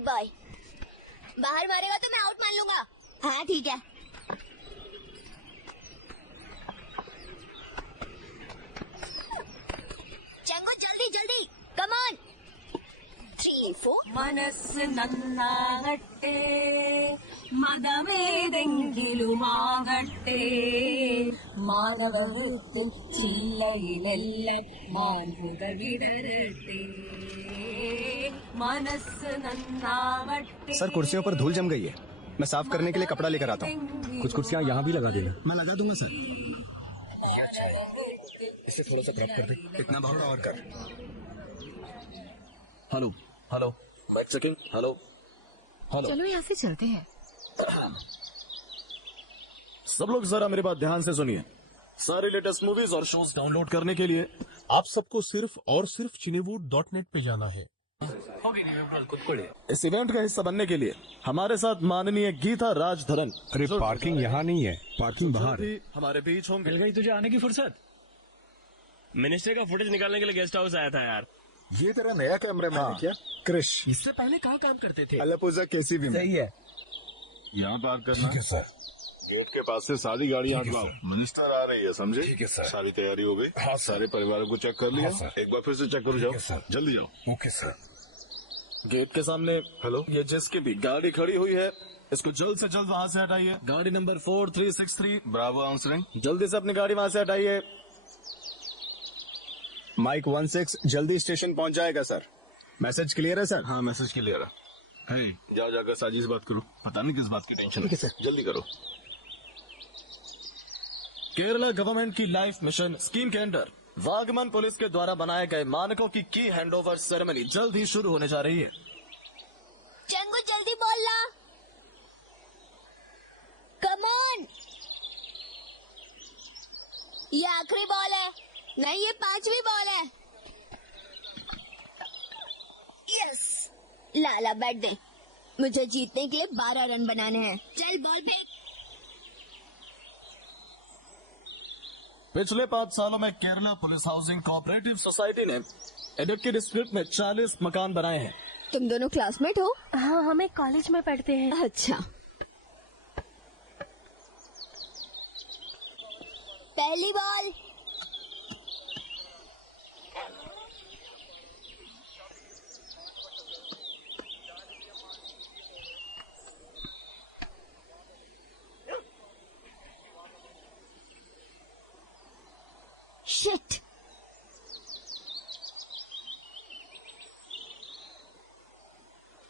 Bad boy. बाहर मारेगा तो मैं आउट मान लूंगा। हाँ ठीक है। चंगू जल्दी जल्दी, कम ऑन। 3 4 മനസ്സ് നന്നാകട്ടെ മതമേതെങ്കിലുമാകട്ടെ മാനവവൃത്തിൻ ചില്ലയിലെല്ലാം മാൻപുകൾ വിടരട്ടെ മനസ്സ് നന്നാവട്ടെ। सर कुर्सियों पर धूल जम गई है, मैं साफ करने के लिए कपड़ा लेकर आता हूँ। कुछ कुर्सियाँ यहाँ भी लगा देना। मैं लगा दूंगा सर। ये अच्छा है, इसे थोड़ा सा क्रॉप कर दे, इतना भावना और कर। Hello hello mic checking. Hello hello. चलो यहाँ से चलते हैं। सब लोग जरा मेरी बात ध्यान से सुनिए। सारी लेटेस्ट मूवीज और शोज डाउनलोड करने के लिए आप सबको सिर्फ और सिर्फ cinewood.net पे जाना है। इस इवेंट का हिस्सा बनने के लिए हमारे साथ माननीय गीता राजधरन अरे पार्किंग यहाँ नहीं है, पार्किंग बाहर है। हमारे बीच होंगे। मिल गई तुझे आने की फुर्सत। मिनिस्टर का फुटेज निकालने के लिए गेस्ट हाउस आया था यार। ये तेरा नया कैमरा है क्या? क्रिश, इससे पहले कहाँ काम करते थे? अल्लापूजा केसीबी में। सही है। यहाँ पार्क करना ठीक है सर। गेट के पास से सारी गाड़ियाँ ठीक है, हटवाओ। मिनिस्टर आ रही है, समझे? ठीक है, सर। सारी तैयारी हो गई? हाँ, सारे परिवार को चेक कर लिया? हाँ, सर। एक बार फिर से चेक करो, जाओ ठीक है, सर। जल्दी जाओ। Okay sir. गेट के सामने हेलो, ये जिसकी भी गाड़ी खड़ी हुई है इसको जल्द से जल्द वहाँ से हटाइए। गाड़ी नंबर 4363 ब्रावो आंसरिंग, जल्दी से अपनी गाड़ी वहाँ से हटाइए। माइक 16 जल्दी स्टेशन पहुँच जाएगा सर। मैसेज क्लियर है सर? हाँ मैसेज क्लियर है। जाओ जाकर साजिश बात करो, पता नहीं किस बात की टेंशन है सर, जल्दी करो। केरला गवर्नमेंट की लाइफ मिशन स्कीम के अंडर वागमन पुलिस के द्वारा बनाए गए मानकों की हैंडओवर सेरेमनी जल्द ही शुरू होने जा रही है। चंगू जल्दी बोलना, कम ऑन। ये आखिरी बॉल है, नहीं ये 5वीं बॉल है। यस, लाला बैठ दे, मुझे जीतने के लिए 12 रन बनाने हैं। चल बॉल फेंक। पिछले 5 सालों में Kerala police housing cooperative society ने इडुक्की डिस्ट्रिक्ट में 40 मकान बनाए हैं। तुम दोनों क्लासमेट हो? हाँ, हम एक कॉलेज में पढ़ते हैं। अच्छा। पहली ball. Shit.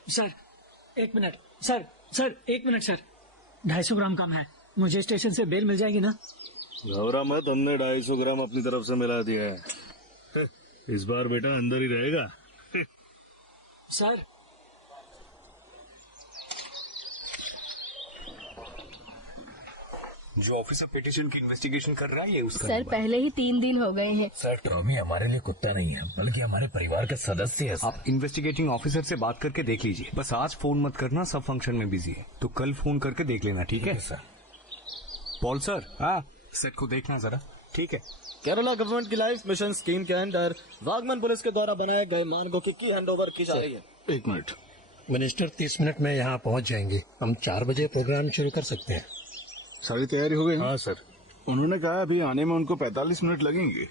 Sir 1 minute, sir 1 minute sir, 250 ग्राम कम है, मुझे स्टेशन से बेल मिल जाएगी ना? घबरा मत, हमने 250 ग्राम अपनी तरफ से मिला दिया है। इस बार बेटा अंदर ही रहेगा। सर जो ऑफिसर पिटीशन की इन्वेस्टिगेशन कर रहा है ये उसका सर पहले ही 3 दिन हो गए हैं। सर टॉमी हमारे लिए कुत्ता नहीं है बल्कि हमारे परिवार का सदस्य है। आप इन्वेस्टिगेटिंग ऑफिसर से बात करके देख लीजिए, बस आज फोन मत करना, सब फंक्शन में बिजी है, तो कल फोन करके देख लेना। ठीक है सर? पॉल सर, हाँ सेट को देखना जरा। ठीक है। केरला गवर्नमेंट की लाइफ मिशन स्कीम के अंडर वागमन पुलिस के द्वारा बनाए गए मानकों की हैंडओवर की जा रही है। 1 मिनट। मिनिस्टर 30 मिनट में यहाँ पहुँच जाएंगे, हम 4 बजे प्रोग्राम शुरू कर सकते हैं। सारी तैयारी हो गई? हाँ सर। उन्होंने कहा अभी आने में उनको 45 मिनट लगेंगे।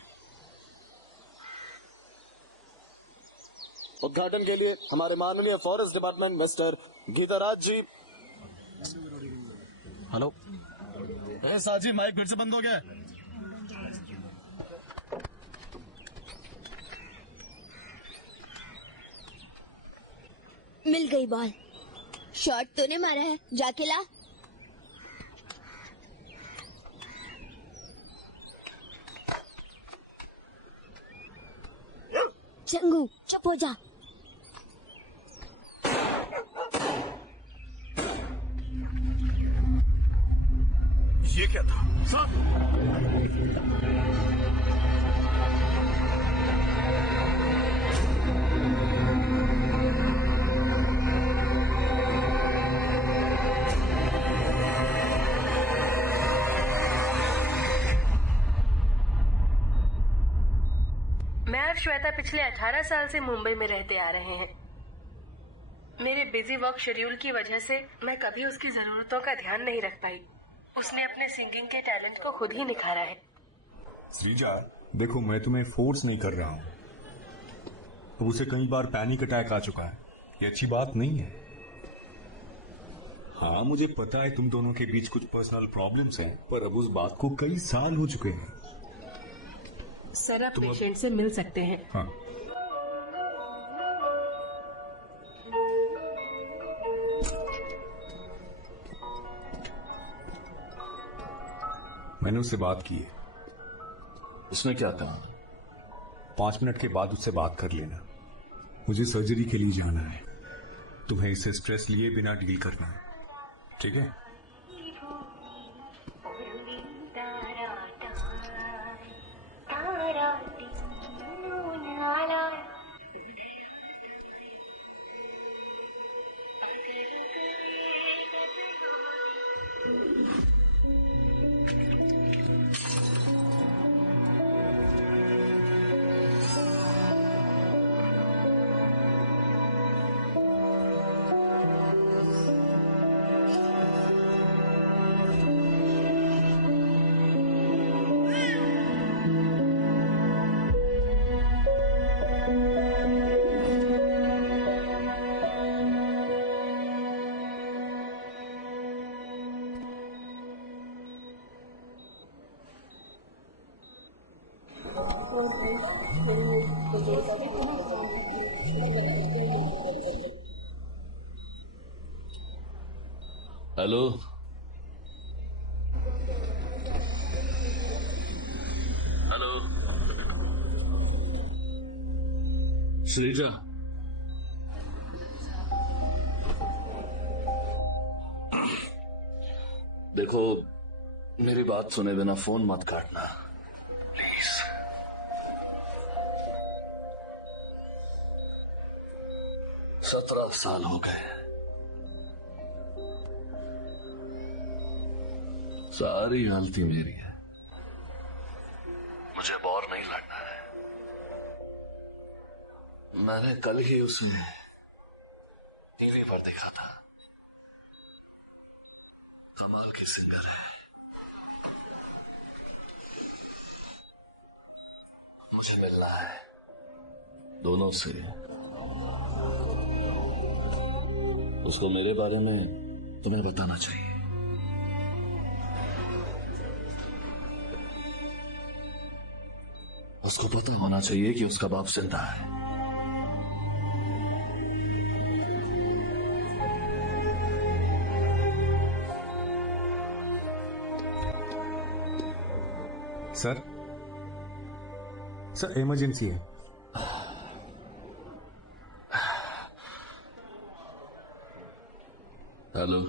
उद्घाटन के लिए हमारे माननीय फॉरेस्ट डिपार्टमेंट मिस्टर गीताराज जी। हेलो साजी, माइक फिर से बंद हो गया। मिल गई बॉल। शॉट तूने मारा है, जाके ला। चंगू चुप हो जा। ये क्या था? मैं और श्वेता पिछले 18 साल से मुंबई में रहते आ रहे हैं। मेरे बिजी वर्क शेड्यूल की वजह से मैं कभी उसकी जरूरतों का ध्यान नहीं रख पाई। उसने अपने सिंगिंग के टैलेंट को खुद ही निखारा है। श्रीजा, देखो मैं तुम्हें फोर्स नहीं कर रहा हूँ। अब उसे कई बार पैनिक अटैक आ चुका है, ये अच्छी बात नहीं है। हाँ मुझे पता है तुम दोनों के बीच कुछ पर्सनल प्रॉब्लम्स हैं, पर अब उस बात को कई साल हो चुके हैं। सर आप पेशेंट से मिल सकते हैं। हाँ मैंने उससे बात की है। उसने क्या कहा? 5 मिनट के बाद उससे बात कर लेना। मुझे सर्जरी के लिए जाना है, तुम्हें इससे स्ट्रेस लिए बिना डील करना है, ठीक है? हेलो, हेलो श्रीजा, देखो मेरी बात सुने बिना फोन मत काटना प्लीज। 17 साल हो गए, सारी गलती मेरी है। मुझे और नहीं लड़ना है। मैंने कल ही उसमें टीवी पर देखा था, कमाल की सिंगर है। मुझे मिलना है दोनों से। उसको मेरे बारे में तुम्हें बताना चाहिए। उसको पता होना चाहिए कि उसका बाप जिंदा है। सर, सर इमरजेंसी है। हेलो,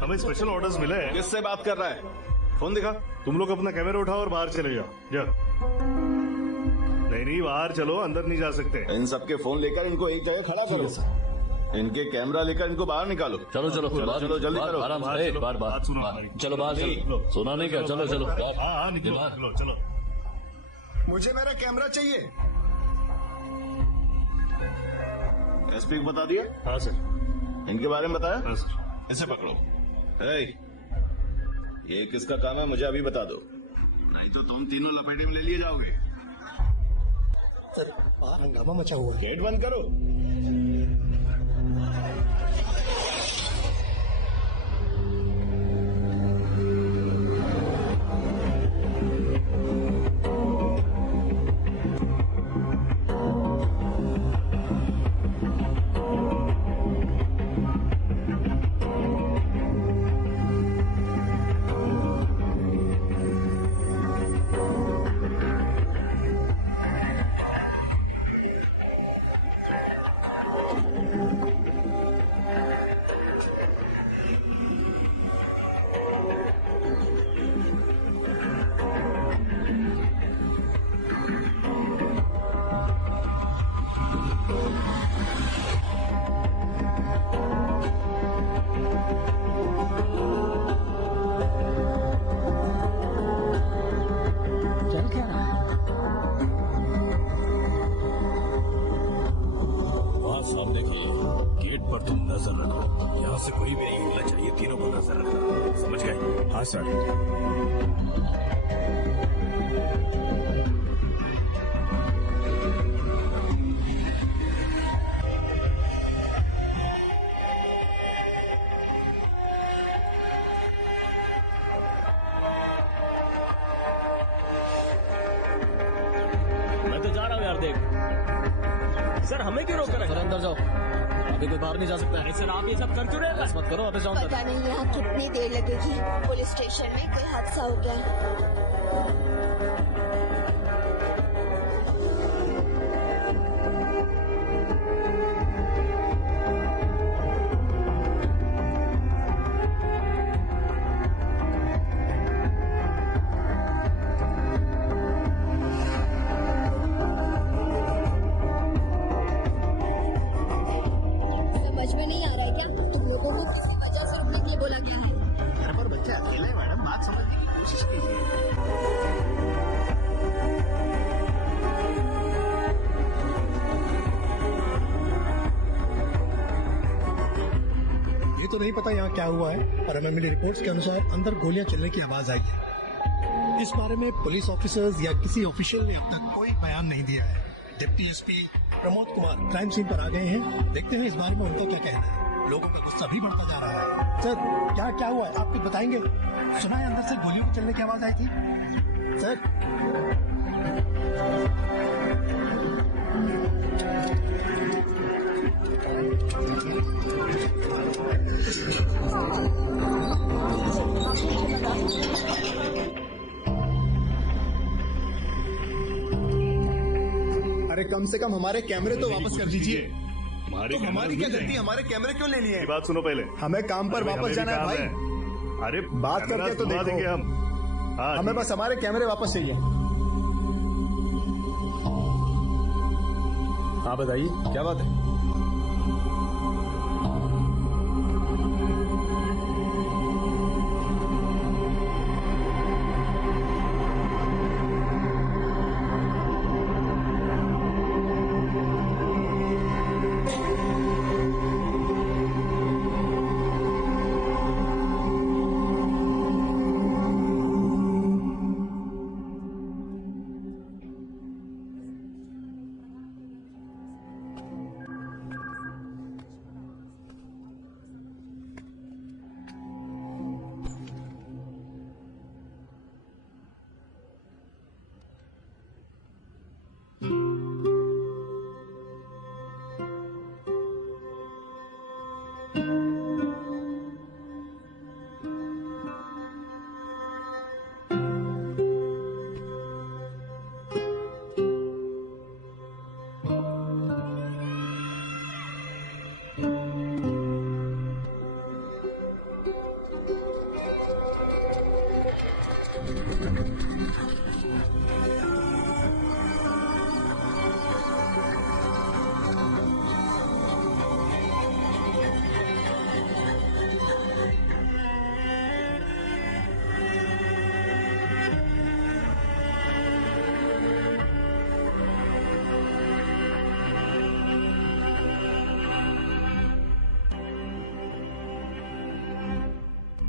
हमें स्पेशल ऑर्डर्स मिले हैं। किससे बात कर रहा है? फोन दिखा। तुम लोग अपना कैमरा उठाओ और बाहर चले जाओ। जा। नहीं बाहर चलो, अंदर नहीं जा सकते। इन सबके फोन लेकर इनको एक जगह खड़ा करो। इनके कैमरा लेकर इनको बाहर निकालो। चलो चलो चलो जल्दी करो। आराम से बार बार चलो बाहर चलो। सुना नहीं क्या? चलो चलो। हाँ निकलो चलो। मुझे मेरा कैमरा चाहिए। एसपी को बता दिए? हाँ सर। इनके बारे में बताया? हाँ सर। इसे पकड़ो। ये किसका काम है मुझे अभी बता दो, नहीं तो तुम तीनों लपेटे में ले लिए जाओगे। सर बाहर हंगामा मचा हुआ है। गेट बंद करो। कोई भी नहीं हिलना चाहिए, तीनों को नजर रखना, समझ गए? हाँ सर। मैं तो जा रहा हूँ यार, देख। सर हमें क्यों रोक कर रखा? अंदर जाओ, अभी कोई बाहर नहीं जा सकता है। सर आप ये सब कर क्यों रहे हैं? मत करो, वापस जाओ। पता नहीं यहाँ कितनी देर लगेगी। पुलिस स्टेशन में कोई हादसा हो गया। समझ में नहीं आ रहा है क्या? तुम लोगों को किसी वजह से रुकने के लिए बोला गया है। घर पर बच्चा अकेला है मैडम, बात समझने की कोशिश कीजिए। ये तो नहीं पता यहाँ क्या हुआ है, पर हमें मिली रिपोर्ट्स के अनुसार अंदर गोलियां चलने की आवाज आई है। इस बारे में पुलिस ऑफिसर्स या किसी ऑफिशियल ने अब तक कोई बयान नहीं दिया है। Deputy SP Pramod Kumar crime scene पर आ गए हैं, देखते हैं इस बारे में उनका क्या कहना है। लोगों का गुस्सा भी बढ़ता जा रहा है। सर क्या हुआ है, आप कुछ बताएंगे? सुना है अंदर से गोलियों के चलने की आवाज आई थी सर। अरे कम से कम हमारे कैमरे तो वापस कर दीजिए। हमारे तो हमारी क्या गलती? हमारे कैमरे क्यों ले लिए? बात सुनो पहले, हमें काम पर अरे वापस हमें जाना है भी भाई। काम है। अरे बात करके तो देखो। देंगे हम। हाँ, हमें बस हमारे कैमरे वापस चाहिए। हाँ बताइए, क्या बात है?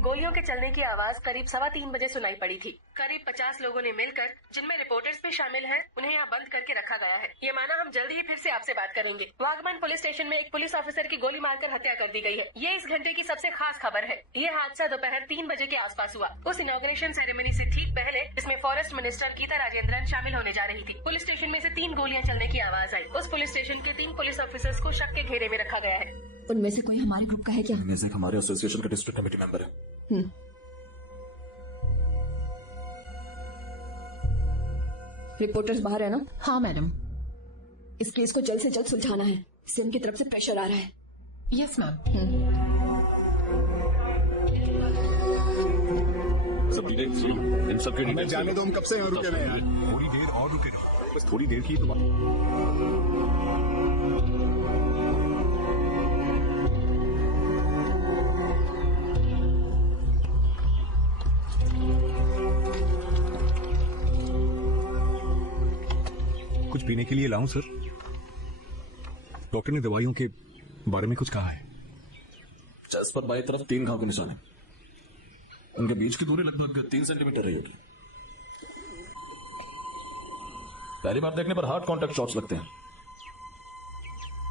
गोलियों के चलने की आवाज करीब 3:15 बजे सुनाई पड़ी थी। करीब 50 लोगों ने मिलकर, जिनमें रिपोर्टर्स भी शामिल हैं, उन्हें यहाँ बंद करके रखा गया है। ये माना हम जल्दी ही फिर से आपसे बात करेंगे। वागमन पुलिस स्टेशन में एक पुलिस ऑफिसर की गोली मारकर हत्या कर दी गई है। ये इस घंटे की सबसे खास खबर है। ये हादसा दोपहर 3 बजे के आसपास हुआ। उस इनॉग्रेशन सेरेमनी से ठीक पहले इसमें फॉरेस्ट मिनिस्टर गीता राजेंद्रन शामिल होने जा रही थी। पुलिस स्टेशन में से 3 गोलियां चलने की आवाज आई। उस पुलिस स्टेशन के 3 पुलिस ऑफिसर्स को शक के घेरे में रखा गया है। उनमें से कोई हमारे ग्रुप का है क्या? इनमें से हमारे एसोसिएशन का डिस्ट्रिक्ट कमेटी मेंबर है। रिपोर्टर्स बाहर है ना? हाँ मैडम। इस केस को जल्द से जल्द सुलझाना है। सीएम की तरफ से प्रेशर आ रहा है। Yes ma'am. इन सब के हमें जाने दो, हम कब से यहाँ रुके हुए हैं। थोड़ी देर और रुके रहो, बस थोड़ी देर की तो बात। कुछ पीने के लिए लाऊं सर? डॉक्टर ने दवाइयों के बारे में कुछ कहा है? इस पर बाई तरफ 3 घाव के निशान है। उनके बीच की दूरी लगभग 3 सेंटीमीटर रही होगी। पहली बार देखने पर हार्ड कांटेक्ट शॉट्स लगते हैं।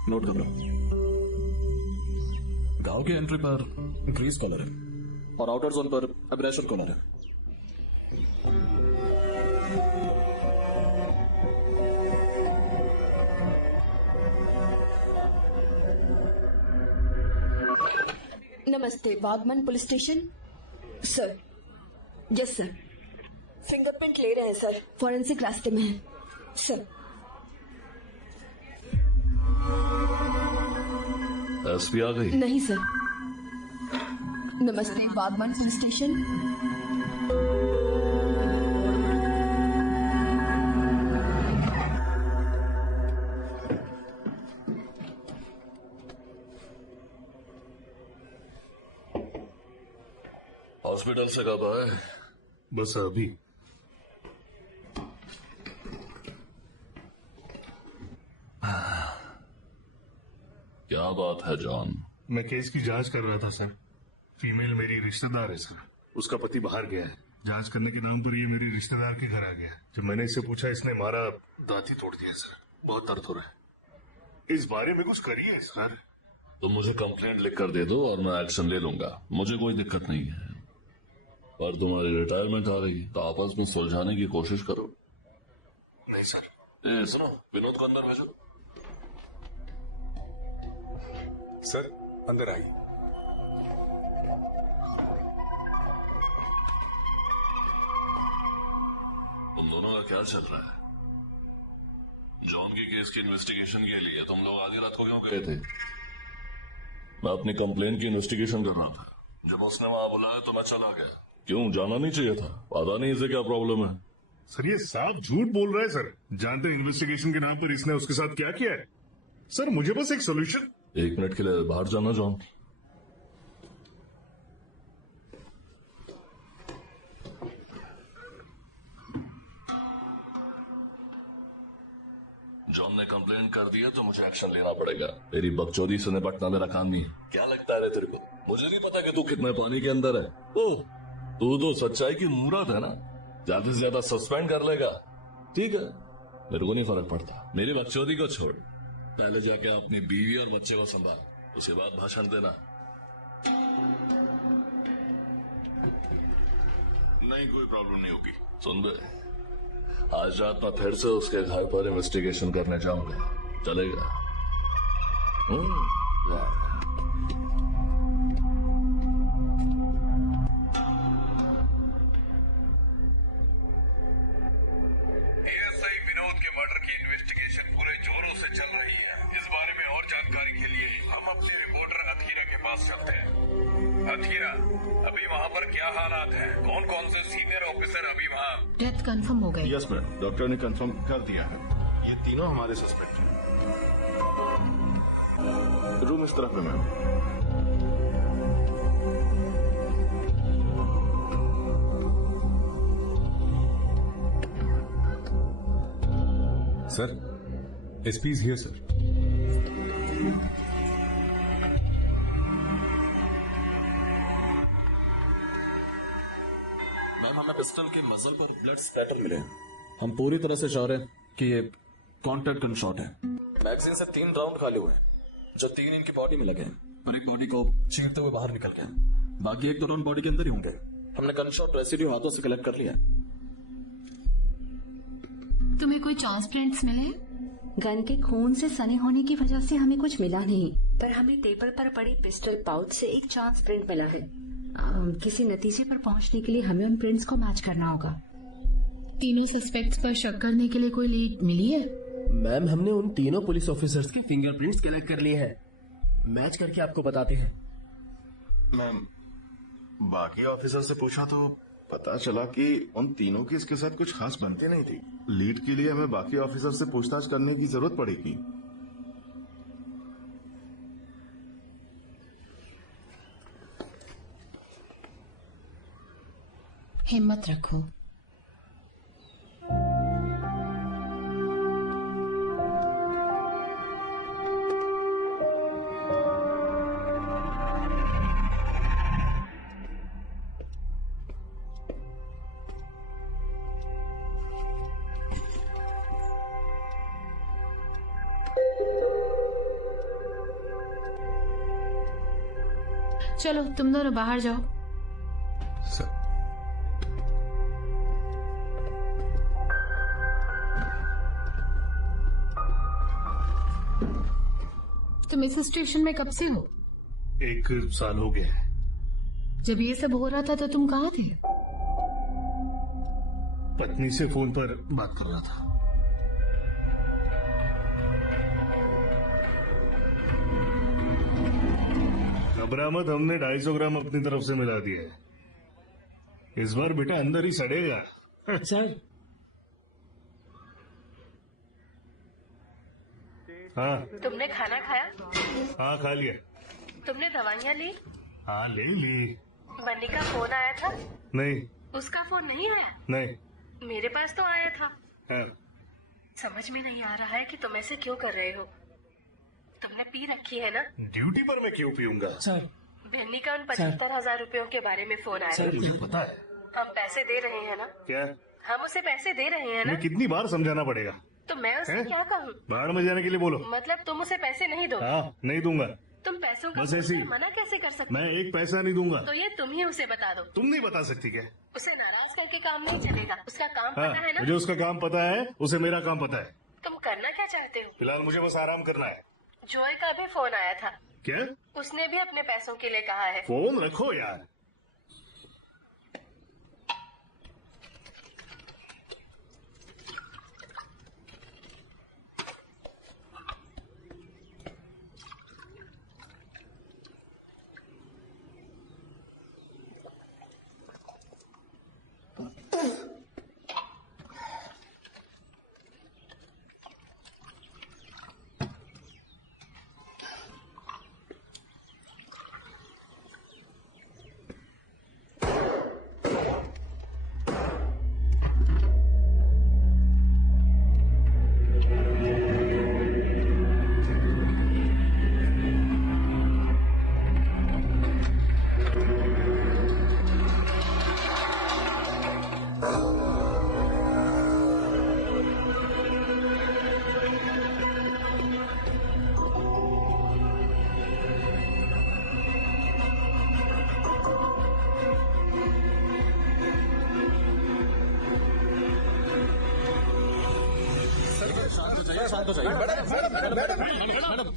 नोट कर लो। घाव की एंट्री पर ग्रीस कलर है और आउटर जोन पर एब्रेशन कलर है। नमस्ते, Vagamon police station. Sir, yes sir, fingerprint ले रहे हैं सर, फॉरेंसिक रास्ते में है सर। एसपी आ गई? नहीं सर। नमस्ते, वागमन पुलिस स्टेशन। हॉस्पिटल से कब आए? बस अभी। क्या बात है जॉन? मैं केस की जांच कर रहा था सर। फीमेल मेरी रिश्तेदार है सर। उसका पति बाहर गया है। जांच करने के नाम पर ये मेरी रिश्तेदार के घर आ गया। जब मैंने इससे पूछा, इसने मारा दांत ही तोड़ दिया सर। बहुत दर्द हो रहा है। इस बारे में कुछ करिए सर। तुम मुझे कंप्लेंट लिख कर दे दो और मैं एक्शन ले लूंगा। मुझे कोई दिक्कत नहीं है, पर तुम्हारी रिटायरमेंट आ रही तो आपस में सुलझाने की कोशिश करो। नहीं सर। सुनो, विनोद को अंदर भेजो। सर, अंदर आइए। तुम दोनों का क्या चल रहा है? जॉन की केस की इन्वेस्टिगेशन के लिए तुम लोग आधी रात को क्यों गए थे? मैं अपनी कंप्लेन की इन्वेस्टिगेशन कर रहा था। जब उसने वहां बुलाया तो मैं चला गया। क्यों, जाना नहीं चाहिए था? पता नहीं इसे क्या प्रॉब्लम है। सर, ये साफ झूठ बोल रहा है सर। जानते हैं इन्वेस्टिगेशन के नाम पर इसने उसके साथ क्या किया है? सर, मुझे बस एक सोल्यूशन। 1 मिनट के लिए बाहर जाना जॉन। जॉन ने कंप्लेन कर दिया तो मुझे एक्शन लेना पड़ेगा। मेरी बकचोदी से निपटना मेरा काम नहीं। क्या लगता है तेरे को? मुझे नहीं पता कि तू कितने पानी के अंदर है। ओह, तू तो सच्चाई की मूरत है ना। ज्यादा से ज्यादा सस्पेंड कर लेगा। ठीक है, मेरे को नहीं फर्क पड़ता। मेरी बकचोदी को छोड़, पहले जाके अपनी बीवी और बच्चे को संभाल, उसके बाद भाषण देना। नहीं, कोई प्रॉब्लम नहीं होगी। सुन बे, आज रात मैं फिर से उसके घर पर इन्वेस्टिगेशन करने जाऊंगा। चलेगा? एएसआई विनोद के मर्डर की इन्वेस्टिगेशन पूरे जोरों से चल रही है। इस बारे में और जानकारी के लिए हम अपने रिपोर्टर अथीरा के पास चलते हैं। अथीरा, अभी वहाँ पर क्या हालात हैं? कौन कौन से सीनियर ऑफिसर अभी वहाँ? डेथ कंफर्म हो गई। यस मैम, डॉक्टर ने कंफर्म कर दिया है। ये तीनों हमारे सस्पेक्ट हैं। रूम इस तरफ में ma'am. Sir, SP is here sir. Ma'am, हमें पिस्टल के मजल पर ब्लड स्पैटर मिले हैं। हम पूरी तरह से श्योर हैं कि ये कॉन्टैक्ट गन शॉट है। मैगजीन से 3 राउंड खाली हुए हैं, जो 3 इनकी बॉडी में लगे हैं, पर एक बॉडी को चीरते हुए बाहर निकल गए। बाकी 1 राउंड बॉडी के अंदर ही होंगे। हमने गन शॉट रेसिड्यू हाथों से कलेक्ट कर लिया। तुम्हें कोई चांस प्रिंट्स मिले? गन के खून से सने होने की वजह से हमें कुछ मिला नहीं, पर हमें टेबल पर पड़ी पिस्टल पाउच से एक चांस प्रिंट मिला है। किसी नतीजे पर पहुंचने के लिए हमें उन प्रिंट्स को मैच करना होगा। तीनों सस्पेक्ट्स पर शक करने के लिए कोई लीड मिली है? मैम, हमने उन तीनों पुलिस ऑफिसर्स के फिंगरप्रिंट्स कलेक्ट कर लिए हैं। मैच करके आपको बताते हैं। मैम, बाकी ऑफिसर से पूछा तो पता चला कि उन तीनों की इसके साथ कुछ खास बनते नहीं थी। लीड के लिए हमें बाकी ऑफिसर से पूछताछ करने की जरूरत पड़ेगी। हिम्मत रखो। चलो तुम दोनों बाहर जाओ। सर तुम इस स्टेशन में कब से हो? 1 साल हो गया है। जब ये सब हो रहा था तो तुम कहाँ थे? पत्नी से फोन पर बात कर रहा था। बरामद हमने 250 ग्राम अपनी तरफ से मिला दिया है। इस बार बेटा अंदर ही सड़ेगा। सर हाँ तुमने खाना खाया? हाँ खा लिया। तुमने दवाइयाँ ली? हाँ ले ली। बन्नी का फोन आया था? नहीं। उसका फोन नहीं आया? नहीं। मेरे पास तो आया था। हाँ। समझ में नहीं आ रहा है कि तुम ऐसे क्यों कर रहे हो। तुमने पी रखी है ना? ड्यूटी पर मैं क्यों पीऊंगा? सर बहनी का उन 75,000 रुपयों के बारे में फोन आया। सर मुझे पता है। हम पैसे दे रहे हैं ना? क्या? हम उसे पैसे दे रहे हैं ना? मैं कितनी बार समझाना पड़ेगा? तो मैं उसे क्या कहूँ? बाहर में जाने के लिए बोलो। मतलब तुम उसे पैसे नहीं दो? हाँ नहीं दूंगा। तुम पैसों का बस ऐसी मना कैसे कर सकते? मैं 1 पैसा नहीं दूंगा। तो ये तुम ही उसे बता दो। तुम नहीं बता सकती क्या? उसे नाराज करके काम नहीं चलेगा। उसका काम हाँ, पता है ना? मुझे उसका काम पता है, उसे मेरा काम पता है। तुम करना क्या चाहते हो? फिलहाल मुझे बस आराम करना है। जॉय का भी फोन आया था। क्या? उसने भी अपने पैसों के लिए कहा है। फोन रखो यार।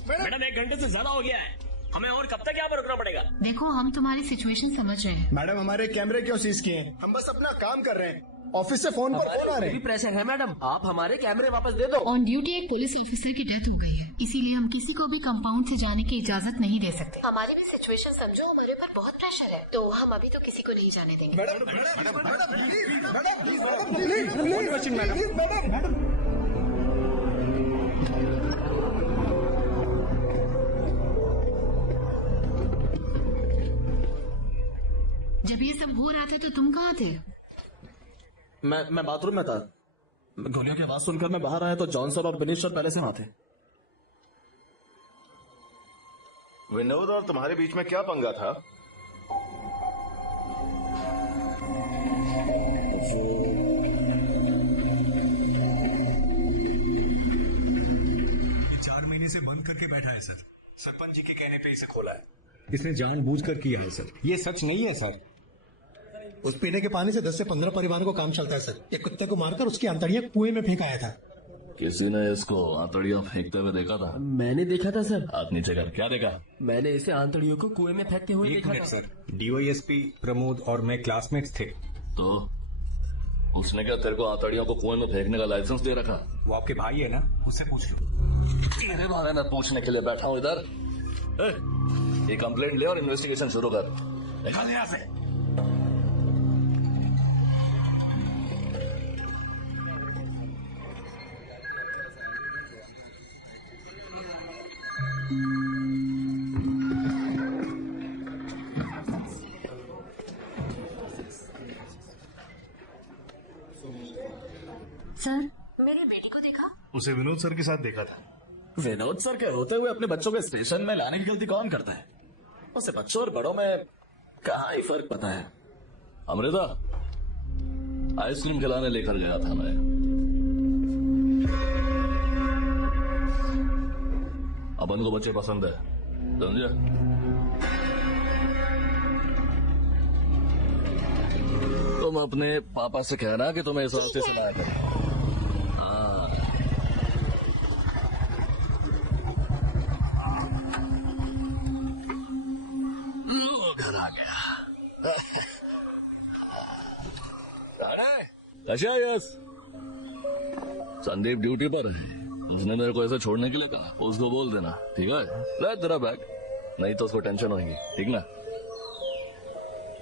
मैडम 1 घंटे से ज्यादा हो गया है। हमें और कब तक यहाँ पर रुकना पड़ेगा? देखो हम तुम्हारी सिचुएशन समझ रहे हैं। मैडम हमारे कैमरे क्यों सीज किए हैं? हम बस अपना काम कर रहे हैं। ऑफिस से फोन पर फोन आ रहे हैं। प्रेशर है मैडम, आप हमारे कैमरे वापस दे दो। ऑन ड्यूटी एक पुलिस ऑफिसर की डेथ हो गई है, इसीलिए हम किसी को भी कंपाउंड से जाने की इजाजत नहीं दे सकते। हमारी भी सिचुएशन समझो, हमारे ऊपर बहुत प्रेशर है, तो हम अभी तो किसी को नहीं जाने देंगे। जब ये सब हो रहा था तो तुम कहाँ थे? मैं बाथरूम में था। गोलियों की आवाज सुनकर मैं बाहर आया तो जॉन सर और विनीत सर पहले से वहां थे। विनोद और तुम्हारे बीच में क्या पंगा था? ये 4 महीने से बंद करके बैठा है सर। सरपंच जी के कहने पे इसे खोला है। इसने जानबूझकर किया है सर। ये सच नहीं है सर। उस पीने के पानी से 10 से 15 परिवारों को काम चलता है सर। एक कुत्ते को मारकर उसकी आंतड़ियां कुएं में फेंक आया था। किसी ने इसको आंतड़ियां फेंकते हुए देखा था? मैंने देखा था सर। हाथ नीचे कर। क्या देखा? मैंने इसे आंतड़ियों को कुएं में फेंकते हुए देखा था सर। डीवाईएसपी प्रमोद और मैं क्लासमेट्स थे। तो उसने क्या तेरे को आंतड़ियों को कुएं में फेंकने का लाइसेंस दे रखा? वो आपके भाई है ना, उससे पूछ लो। तेरे बारे में पूछने के लिए बैठा हूँ इधर। ये कंप्लेंट ले और इन्वेस्टिगेशन शुरू कर। निकाल यहाँ से। सर मेरी बेटी को देखा? उसे विनोद सर के साथ देखा था। विनोद सर के रोते हुए अपने बच्चों को स्टेशन में लाने की गलती कौन करता है? उसे बच्चों और बड़ों में कहाँ ही फर्क पता है। अमृता, आइसक्रीम खिलाने लेकर गया था मैं। अपन को बच्चे पसंद है, समझे? अपने पापा से कहना कि तुम्हें इस रास्ते से लाया करें। हाँ। घर आ गया। अच्छा यस, संदीप ड्यूटी पर है, उसने मेरे को ऐसे छोड़ने के लिए कहा। उसको बोल देना, ठीक है? ले तेरा बैग, नहीं तो उसको टेंशन होगी, ठीक ना?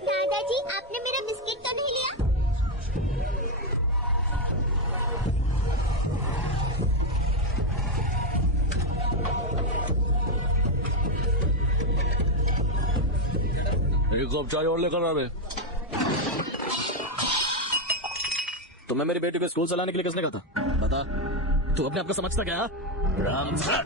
दादाजी, आपने मेरा बिस्किट तो नहीं लिया? एक कप चाय और लेकर आ रहे। तुम्हें मेरी बेटी को स्कूल चलाने के लिए किसने कहा था? बता, तू अपने आप को समझता क्या? राम सर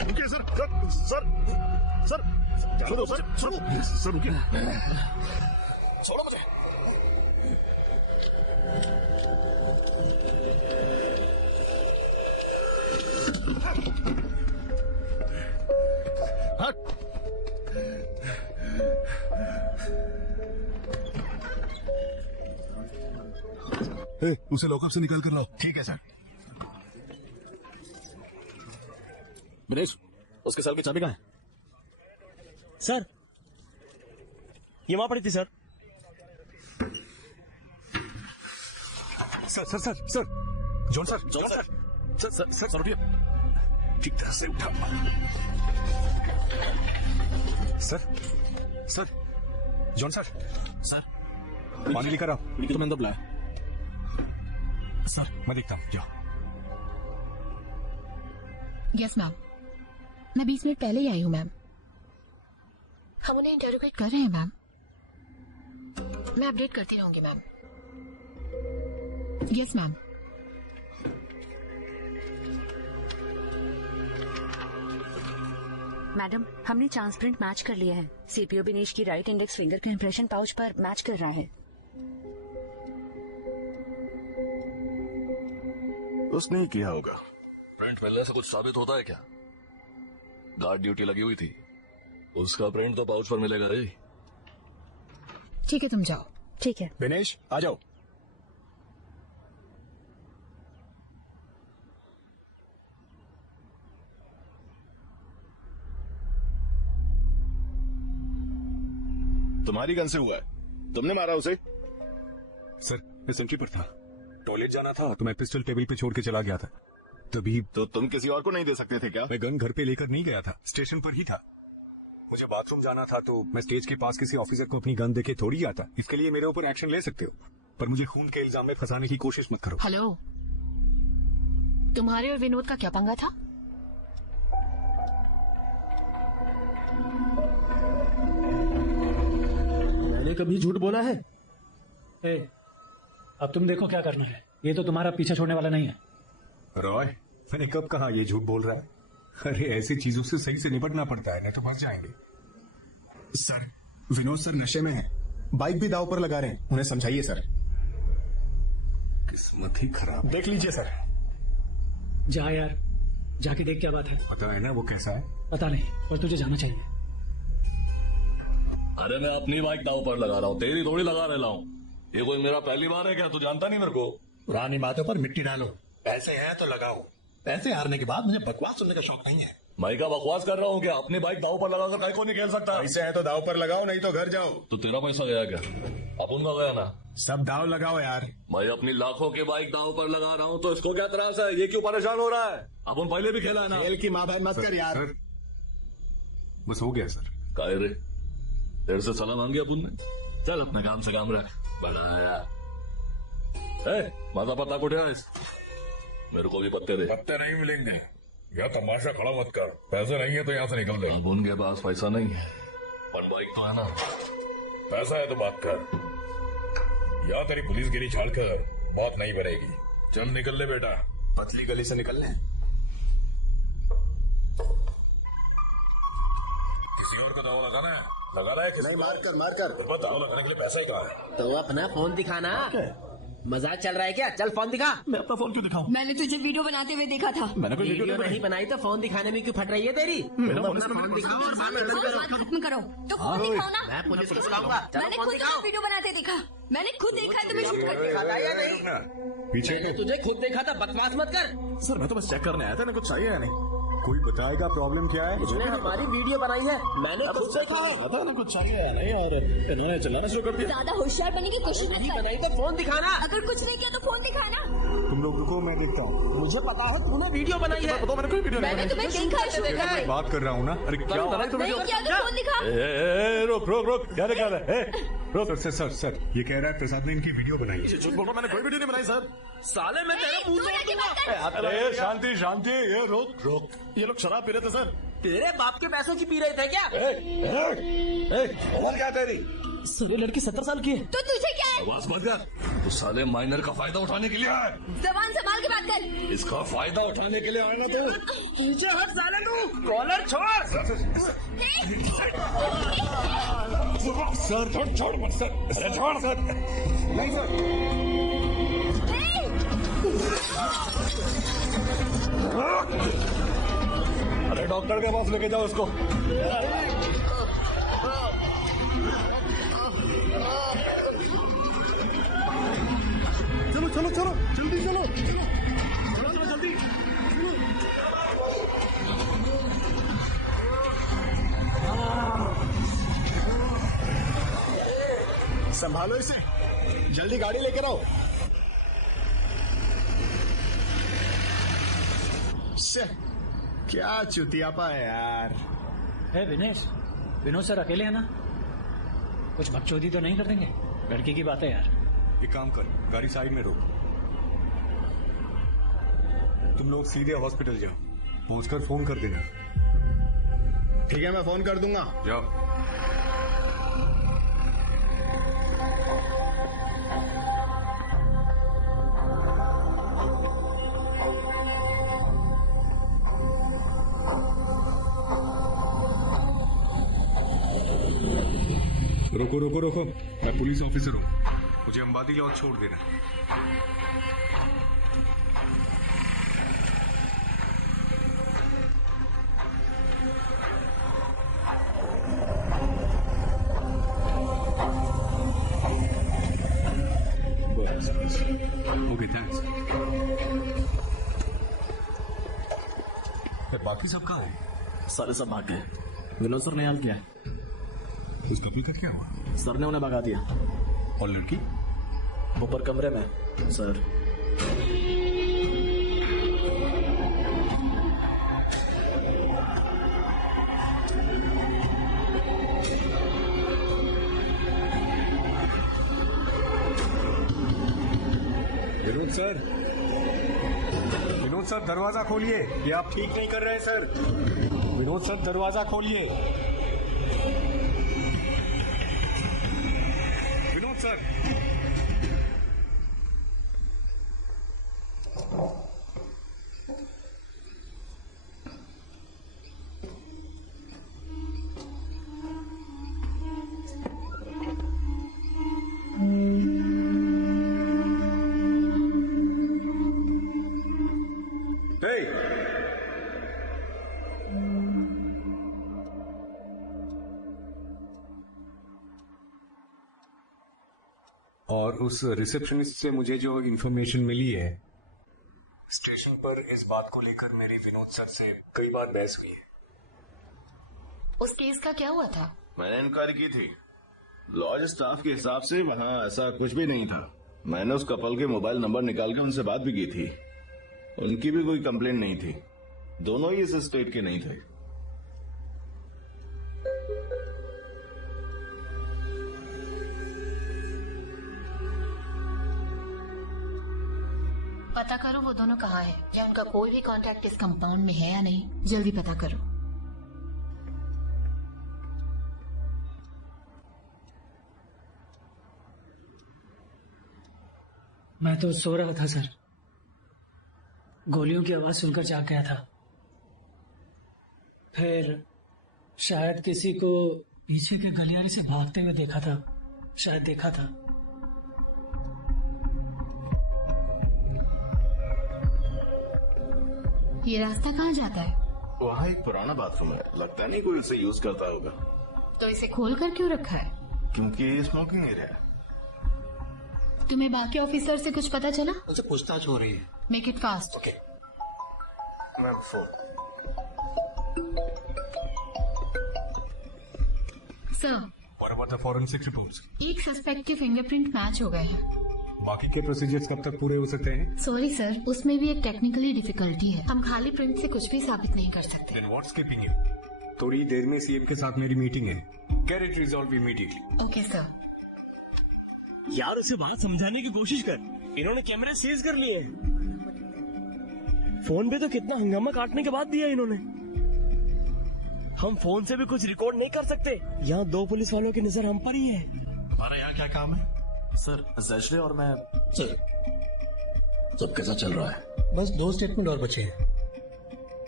रुकिए सर रुकिए, छोड़ो मुझे। उसे लॉकअप से निकाल कर लाओ। ठीक है सर। दिनेश, उसके सेल की चाबी कहाँ है? सर, ये वहां पड़ी थी sir. Sir sir sir sir John sir John sir sir sir sir sir उठिए। ठीक तरह से उठा। Sir sir John sir sir पानी लेकर आओ। तो मैंने बुलाया सर। मैं देखता हूँ, जाओ। यस मैम, मैं 20 मिनट पहले ही आई हूँ मैम। हम उन्हें इंटरोगेट कर रहे हैं मैम, मैं अपडेट करती रहूंगी मैम। Yes ma'am. मैडम, हमने चांस प्रिंट मैच कर लिया है। सीपीओ बिनेश की राइट इंडेक्स फिंगर के इंप्रेशन पाउच पर मैच कर रहा है। उसने ही किया होगा। प्रिंट मिलने से कुछ साबित होता है क्या? गार्ड ड्यूटी लगी हुई थी, उसका प्रिंट तो पाउच पर मिलेगा रे। ठीक है, तुम जाओ। ठीक है दिनेश, आ जाओ। तुम्हारी गन से हुआ है, तुमने मारा उसे? सर मैं सेंट्री पर था, टॉयलेट जाना था तो मैं पिस्टल टेबल पे छोड़ के चला गया था। तभी तो तुम किसी और को नहीं दे सकते थे क्या? मैं गन घर पे लेकर नहीं गया था, स्टेशन पर ही था। मुझे बाथरूम जाना था तो मैं स्टेज के पास किसी ऑफिसर को अपनी गन देके थोड़ी आता। इसके लिए मेरे ऊपर एक्शन ले सकते हो, पर मुझे खून के इल्जाम में फंसाने की कोशिश मत करो। हेलो, तुम्हारे और विनोद का क्या पंगा था? मैंने कभी झूठ बोला है? अब तुम देखो क्या करना है, ये तो तुम्हारा पीछे छोड़ने वाला नहीं है। रॉय, मैंने कब कहा ये झूठ बोल रहा है? अरे ऐसी चीजों से सही से निपटना पड़ता है, नहीं तो फंस जाएंगे। सर, विनोद सर नशे में है, बाइक भी दाव पर लगा रहे हैं, उन्हें समझाइए सर। किस्मत ही खराब। देख लीजिए सर। जा यार, जाके देख क्या बात है। पता है ना वो कैसा है? पता नहीं, और तुझे जाना चाहिए। अरे मैं अपनी बाइक दाव पर लगा रहा हूँ, तेरी थोड़ी लगा रहा हूँ। ये कोई मेरा पहली बार है क्या? तू जानता नहीं मेरे को? पुरानी बातों पर मिट्टी डालो, पैसे हैं तो लगाओ। पैसे हारने के बाद मुझे बकवास सुनने का शौक नहीं है। मैं क्या बकवास कर रहा हूँ क्या? अपनी बाइक दाव पर लगाकर कहीं को नहीं खेल सकता। पैसे हैं तो दाव पर लगाओ, नहीं तो घर जाओ। तो तेरा पैसा गया क्या? अपन का गया ना? सब दाव लगाओ यार। मैं अपनी लाखों की बाइक दाव पर लगा रहा हूँ तो इसको क्या त्रास है? ये क्यों परेशान हो रहा है? अपन पहले भी खेला है ना। खेल की माँ बहन मत कर यार। बस हो गया सर। काय रे, तेरे से सलाह मांगी अपन ने? चल अपने काम से काम रख। बनाया माता पता कुठे आहेस? मेरे को भी पत्ते दे। पत्ते नहीं मिलेंगे। यह तमाशा खड़ा मत कर। पैसे नहीं है तो यहाँ से निकल दे। अब उनके पास पैसा नहीं है, पर बाइक तो है ना। पैसा है तो बात कर। या तेरी पुलिसगिरी छाड़ कर बात नहीं बनेगी। चल निकल ले बेटा। पतली गली से निकल ले। किसी और को दावा लगाना है? लगा रहा है किसी नहीं, को? मार कर। दावा लगाने के लिए पैसा ही कहाँ है? तो अपना फोन दिखाना। मजाक चल रहा है क्या? चल फोन दिखा। मैं अपना फोन क्यों दिखाऊं? मैंने तुझे वीडियो बनाते हुए देखा था। मैंने कोई वीडियो नहीं बनाई तो फोन दिखाने में क्यों फट रही है तेरी? मेरा फोन अपना फोन दिखाओ और बात खत्म करो। तो फोन दिखाओ ना। मैं पुलिस को बुलाऊंगा। चलो मैंने फोन खुद दिखाओ। वीडियो बनाते देखा। मैंने खुद देखा है तुम्हें शूट करते। देखा था या नहीं? पीछे मैंने तुझे खुद देखा था, बकवास मत कर। सर मैं तो बस चेक करने आया था, ना कुछ चाहिए या नहीं? कोई बताएगा प्रॉब्लम क्या है? इसने हमारी वीडियो बनाई है, मैंने खुद देखा है। पता ना कुछ चाहिए या नहीं, और इन्होंने चलाना शुरू कर दिया। ज्यादा होशियार बनने की कोशिश मत नहीं कर। बनाई तो फोन दिखाना। अगर कुछ नहीं किया तो फोन दिखाना। तुम लोग रुको, मैं देखता हूँ। मुझे पता है तूने वीडियो बनाई है। तो मैंने कोई वीडियो नहीं मैंने तुम्हें देखा है शूट करते। मैं बात कर रहा हूँ ना। अरे क्या हो रहा है? नहीं किया तो फोन दिखा। रुक रुक रुक, क्या दिखा रहा है? रुक सर ये कह रहा है प्रसाद ने इनकी वीडियो बनाई है। झूठ बोल रहा, मैंने कोई वीडियो नहीं बनाई सर। साले मैं तेरा मुंह तोड़ दूंगा। अरे शांति शांति, ये रोक। ये लोग शराब पी रहे थे सर। तेरे बाप के पैसों की पी रहे थे क्या? उम्र क्या तेरी? सर ये लड़की 70 साल की है। तो तुझे क्या है? आवाज मत कर। तो साले माइनर का फायदा उठाने के लिए आए। जबान संभाल के बात कर। इसका फायदा उठाने के लिए आए ना तो। पीछे हट साले तू, कॉलर छोड़। सर छोड़ मत सर। अरे छोड़ सर। नहीं सर। अरे डॉक्टर के पास लेके जाओ उसको। चलो जल्दी चलो। जल्दी। संभालो इसे, जल्दी गाड़ी लेकर आओ। क्या चुतियापा है यार। विनोद सर अकेले है ना? कुछ बकचोदी तो नहीं कर देंगे? लड़की की बात है यार। एक काम कर, गाड़ी साइड में रोक। तुम लोग सीधे हॉस्पिटल जाओ, पूछकर फोन कर देना। ठीक है, मैं फोन कर दूंगा। जाओ। रुको, मैं पुलिस ऑफिसर हूँ, मुझे अंबादी लॉज छोड़ देना। Okay thanks. बाकी सब कहाँ है? सारे सब भाग गए। विनोद सर ने हाल किया। उस कपल का क्या हुआ? सर ने उन्हें भगा दिया। और लड़की? ऊपर कमरे में सर। विनोद सर दरवाजा खोलिए। ये आप ठीक नहीं कर रहे हैं सर। विनोद सर दरवाजा खोलिए। विनोद सर। और उस रिसेप्शनिस्ट से मुझे जो इन्फॉर्मेशन मिली है, स्टेशन पर इस बात को लेकर मेरी विनोद सर से कई बार बहस हुई है। उस केस का क्या हुआ था? मैंने इंक्वायरी की थी। लॉज स्टाफ के हिसाब से वहाँ ऐसा कुछ भी नहीं था। मैंने उस कपल के मोबाइल नंबर निकाल कर उनसे बात भी की थी। उनकी भी कोई कंप्लेंट नहीं थी। दोनों ही इस स्टेट के नहीं थे। पता करो वो दोनों कहाँ हैं, या उनका कोई भी कांटेक्ट इस कंपाउंड में है या नहीं। जल्दी पता करो। मैं तो सो रहा था सर, गोलियों की आवाज सुनकर जाग गया था। फिर शायद किसी को पीछे के गलियारे से भागते हुए देखा था, शायद देखा था। ये रास्ता कहाँ जाता है? वहाँ एक पुराना बाथरूम है, लगता नहीं कोई उसे यूज करता होगा। तो इसे खोल कर क्यों रखा है? क्योंकि ये स्मोकिंग एरिया है। तुम्हें बाकी ऑफिसर से कुछ पता चला? उनसे पूछताछ हो रही है। Make it fast. Okay ma'am, phone. Sir, What about the forensic reports? एक सस्पेक्ट के फिंगरप्रिंट मैच हो गए हैं। बाकी के प्रोसीजर्स कब तक पूरे हो सकते हैं? सॉरी सर, उसमें भी एक टेक्निकली डिफिकल्टी है। हम खाली प्रिंट से कुछ भी साबित नहीं कर सकते। Then what's keeping you? थोड़ी देर में सीएम के साथ मेरी मीटिंग है। Get it resolved immediately. Okay sir. यार उसे बात समझाने की कोशिश कर, इन्होंने कैमरे सीज कर लिए। फोन पे तो कितना हंगामा काटने के बाद दिया इन्होंने। हम फोन से भी कुछ रिकॉर्ड नहीं कर सकते। यहाँ 2 पुलिस वालों की नजर हम पर ही है। हमारा यहाँ क्या काम है? सर, जैशले और मैं। सर, सब कैसा चल रहा है? बस 2 स्टेटमेंट और बचे हैं।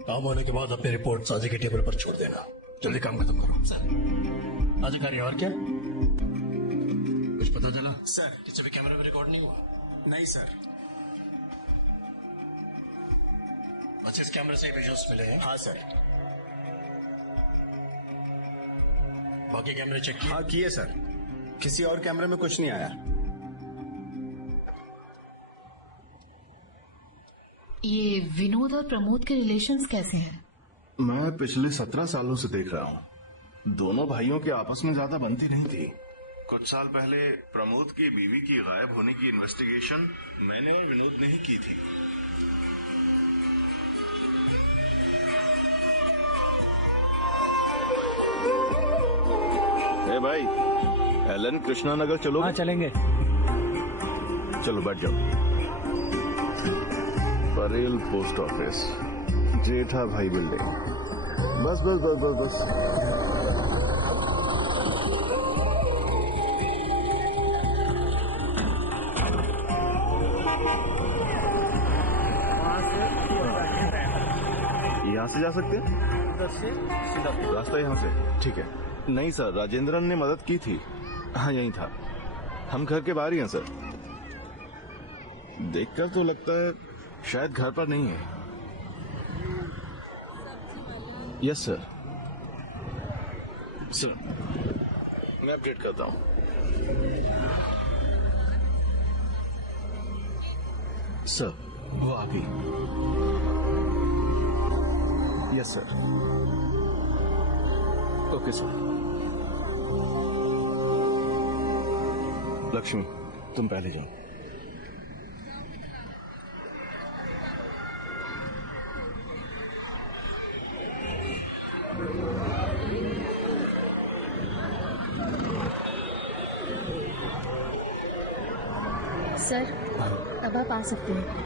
काम होने के बाद अपनी रिपोर्ट साजी के टेबल पर छोड़ देना। जल्दी काम खत्म करो। सर, अधिकारी और क्या कुछ पता चला? सर, किसी भी कैमरे में रिकॉर्ड नहीं हुआ। नहीं सर। बस इस कैमरे से विजुअल्स मिले हैं? हाँ सर। बाकी कैमरे चेक किए? हाँ किए सर, किसी और कैमरे में कुछ नहीं आया। ये विनोद और प्रमोद के रिलेशंस कैसे हैं? मैं पिछले 17 सालों से देख रहा हूँ, दोनों भाइयों के आपस में ज्यादा बनती नहीं थी। कुछ साल पहले प्रमोद की बीवी की गायब होने की इन्वेस्टिगेशन मैंने और विनोद ने ही की थी। ए भाई, एलन कृष्णा नगर चलो। हाँ चलेंगे। चलो बैठ जाओ। परेल पोस्ट ऑफिस, जेठा भाई बिल्डिंग। बस बस बस बस बस। यहाँ से जा सकते हैं? रास्ता यहाँ से? ठीक है। नहीं सर, राजेंद्रन ने मदद की थी। हाँ यही था। हम घर के बाहर ही हैं सर। देखकर तो लगता है शायद घर पर नहीं है। Yes sir. सर, मैं अपडेट करता हूँ। सर, वो आ गई। Yes sir. Okay sir. Lakshmi, तुम पहले जाओ। सर, अब आप आ सकते हैं।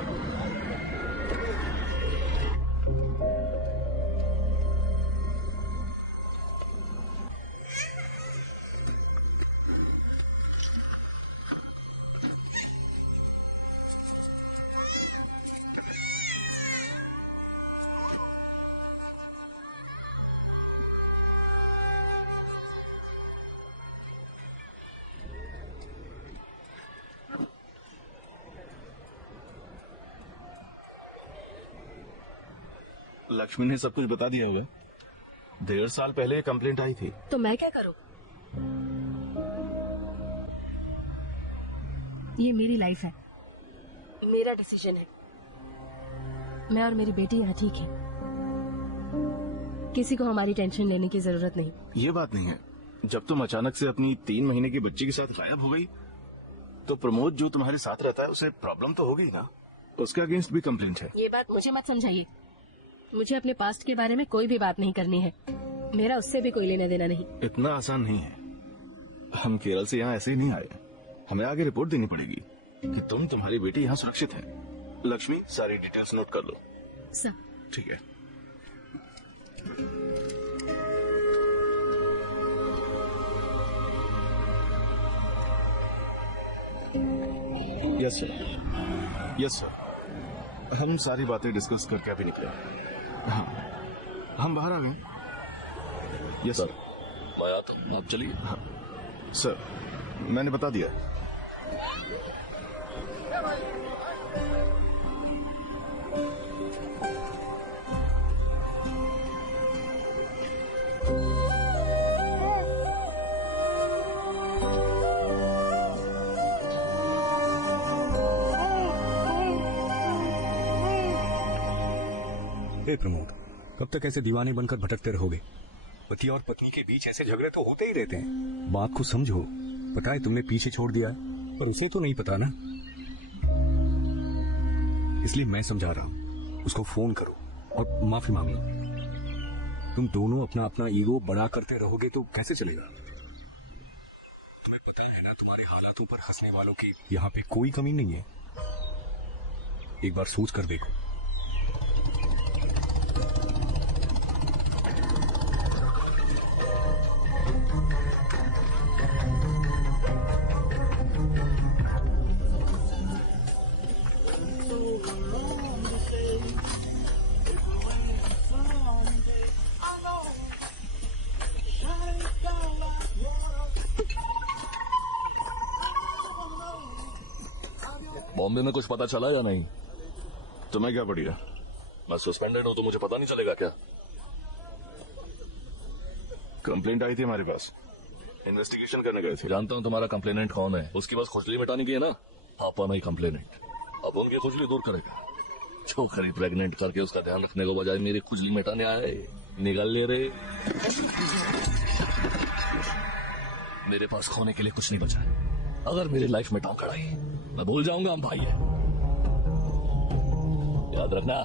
लक्ष्मी ने सब कुछ बता दिया होगा। 1.5 साल पहले कंप्लेंट आई थी। तो मैं क्या करूं? ये मेरी लाइफ है, मेरा डिसीजन है। मैं और मेरी बेटी यहाँ ठीक है। किसी को हमारी टेंशन लेने की जरूरत नहीं। ये बात नहीं है। जब तुम अचानक से अपनी 3 महीने की बच्ची के साथ गायब हो गई, तो प्रमोद जो तुम्हारे साथ रहता है उसे प्रॉब्लम तो होगी ना। उसके अगेंस्ट भी कंप्लेंट है। ये बात मुझे मत समझाइए। मुझे अपने पास्ट के बारे में कोई भी बात नहीं करनी है। मेरा उससे भी कोई लेना देना नहीं। इतना आसान नहीं है। हम केरल से यहाँ ऐसे ही नहीं आए। हमें आगे रिपोर्ट देनी पड़ेगी कि तुम्हारी बेटी यहाँ सुरक्षित है। लक्ष्मी सारी डिटेल्स नोट कर लो। सर। ठीक है। यस सर, यस सर, हम सारी बातें डिस्कस करके अभी निकले। हाँ, हम बाहर आ गए। यस सर, मैं आता हूँ, आप चलिए। हाँ सर, मैंने बता दिया। हे प्रमोद, कब तक ऐसे दीवाने बनकर भटकते रहोगे? पति और पत्नी के बीच ऐसे झगड़े तो होते ही रहते हैं। बात को समझो। पता है तुमने पीछे छोड़ दिया है, पर उसे तो नहीं पता ना, इसलिए मैं समझा रहा हूं। उसको फोन करो और माफी मांग लो। तुम दोनों अपना अपना ईगो बड़ा करते रहोगे तो कैसे चलेगा? तुम्हें पता है ना, तुम्हारे हालातों पर हंसने वालों की यहाँ पे कोई कमी नहीं है। एक बार सोच कर देखो। बॉम्बे में कुछ पता चला या नहीं? तुम्हें क्या बढ़िया, मैं सस्पेंडेड हूं तो मुझे पता नहीं चलेगा क्या? कंप्लेंट आई थी हमारे पास, इन्वेस्टिगेशन करने गए थे। जानता हूं तुम्हारा कंप्लेनेंट कौन है, उसकी बस खुजली मिटाने की है ना। पापा नहीं कंप्लेनेंट, अब उनकी खुजली दूर करेगा। छोकरी प्रेग्नेंट करके उसका ध्यान रखने को बजाय मेरी खुजली मिटाने आए। निकाल ले रहे। मेरे पास खोने के लिए कुछ नहीं बचा है। अगर मेरी लाइफ में टोंकड़ आई, मैं भूल जाऊंगा हम भाई हैं। याद रखना।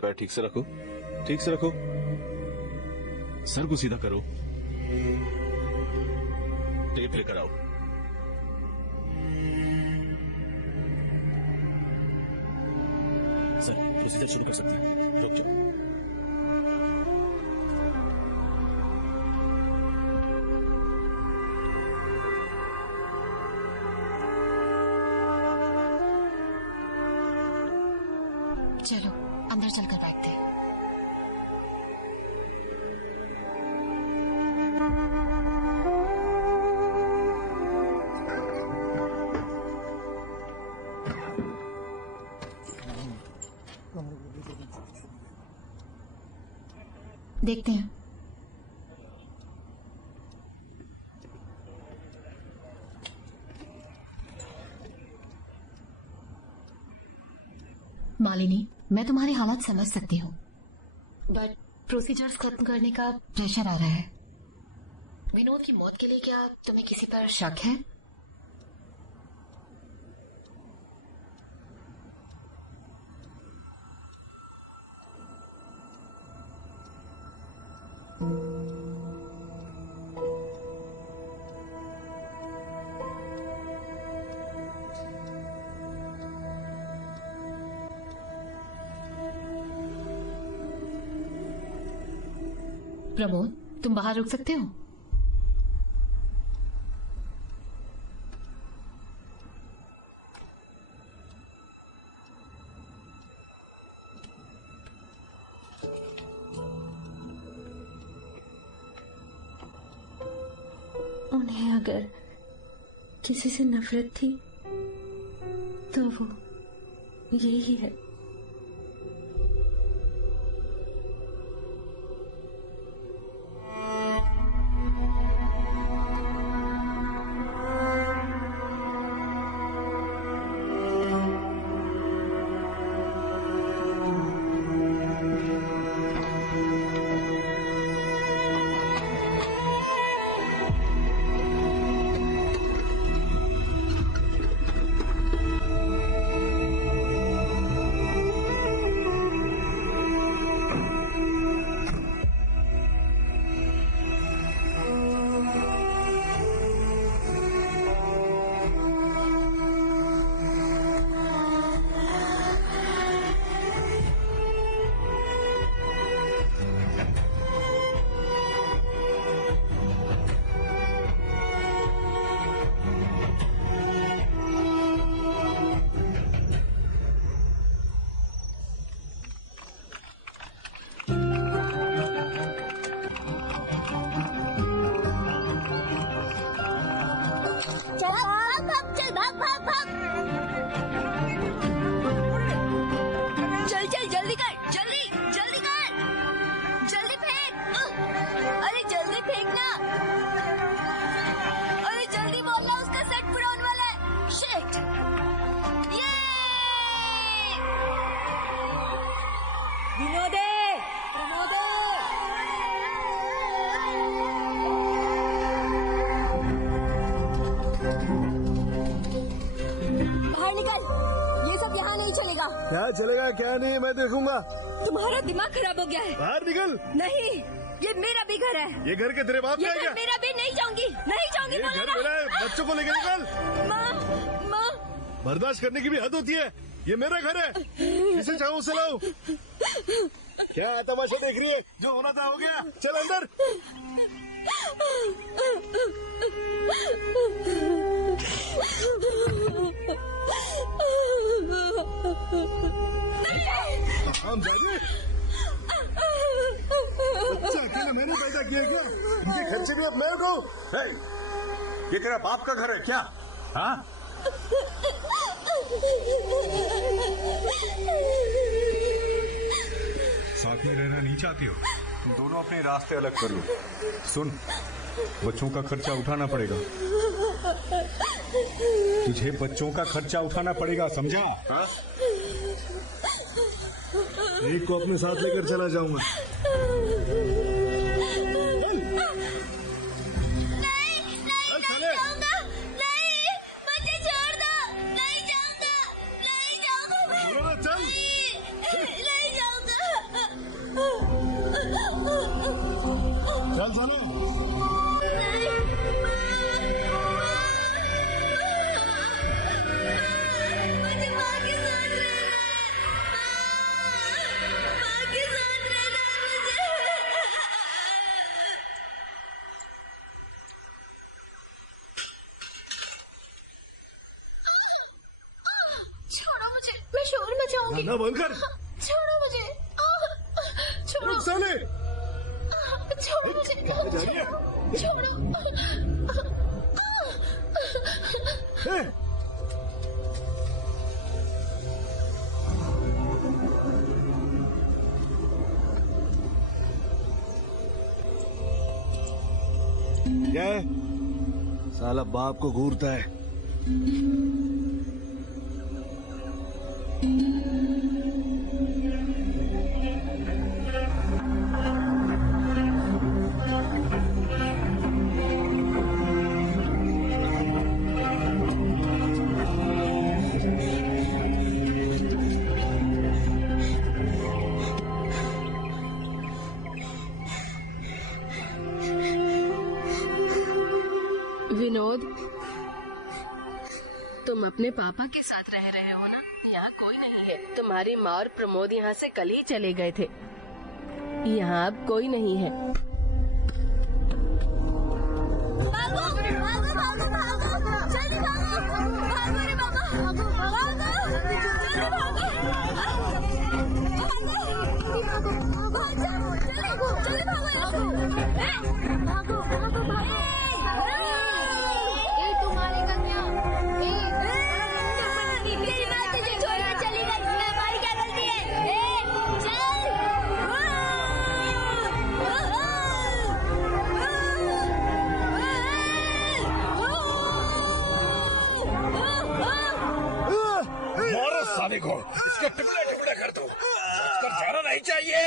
पैर ठीक से रखो, ठीक से रखो। सर को सीधा करो। टेप लेकर आओ। सर, प्रोसीजर शुरू कर सकते हैं। रुक जाओ। चलो अंदर चलकर बैठते हैं। देखते हैं। मालिनी, मैं तुम्हारे हालात समझ सकती हूँ, बट प्रोसीजर्स खत्म करने का प्रेशर आ रहा है। विनोद की मौत के लिए क्या तुम्हें किसी पर शक है? प्रमोद, तुम बाहर रुक सकते हो? उन्हें अगर किसी से नफरत थी तो वो यही है। क्या चलेगा क्या नहीं मैं देखूंगा। तुम्हारा दिमाग खराब हो गया है। बाहर निकल। नहीं, ये मेरा भी घर है। ये घर के तेरे बाप ये का है घर क्या? मेरा भी। नहीं जाऊंगी, नहीं जाऊंगी। ये घर मेरा है, बच्चों को लेकर निकल। माँ, बर्दाश्त करने की भी हद होती है। ये मेरा घर है, जिसे चाहूँ उसे लाऊं। क्या तमाशा देख रही है? जो होना था हो गया, चल अंदर। हम जाने बच्चा अकेले मैंने पैदा किया क्या? इनके खर्चे भी अब मैं उठाऊं? ये तेरा बाप का घर है क्या? हाँ, साथ में रहना नहीं चाहती हो? तुम दोनों अपने रास्ते अलग कर लो। सुन, बच्चों का खर्चा उठाना पड़ेगा। तुझे बच्चों का खर्चा उठाना पड़ेगा, समझा? हाँ? एक को अपने साथ लेकर चला जाऊंगा। चल चलो। छोड़ो मुझे, मैं शोर मचाऊंगी। ना बंद कर। छोड़ो मुझे, छोड़ो। साले, छोड़ो मुझे, छोड़ो। क्या है? साला बाप को घूरता है। विनोद, तुम अपने पापा के साथ रह रहे हो ना? यहाँ कोई नहीं है। तुम्हारी माँ और प्रमोद यहाँ से कल ही चले गए थे। यहाँ अब कोई नहीं है। भागो, भागो, भागो, भागो, जल्दी भागो, भागो रे बाबा, भागो, भागो, जल्दी भागो, जल्दी भागो, भागो, भागो। तुम्हारे कन्या, तेरी माँ तुझे छोड़कर चली गई, हमारी क्या गलती है? चल। मारो साले को, इसके टुकड़े टुकड़े कर दो। कर जाना नहीं चाहिए।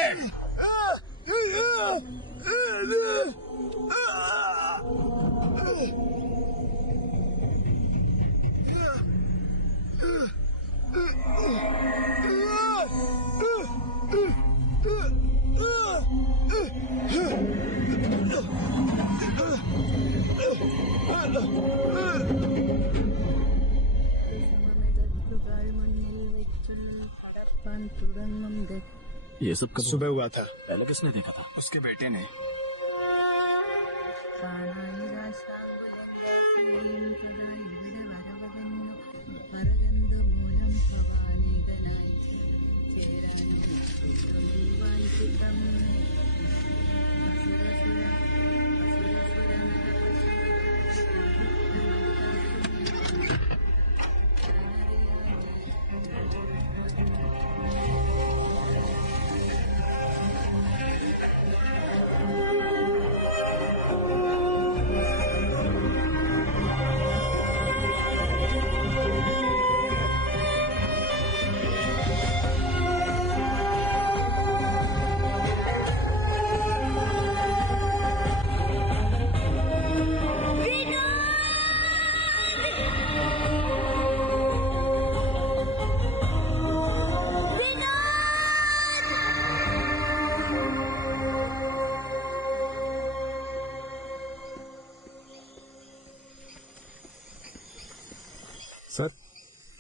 ये सब कब सुबह हुआ था? पहले किसने देखा था? उसके बेटे ने।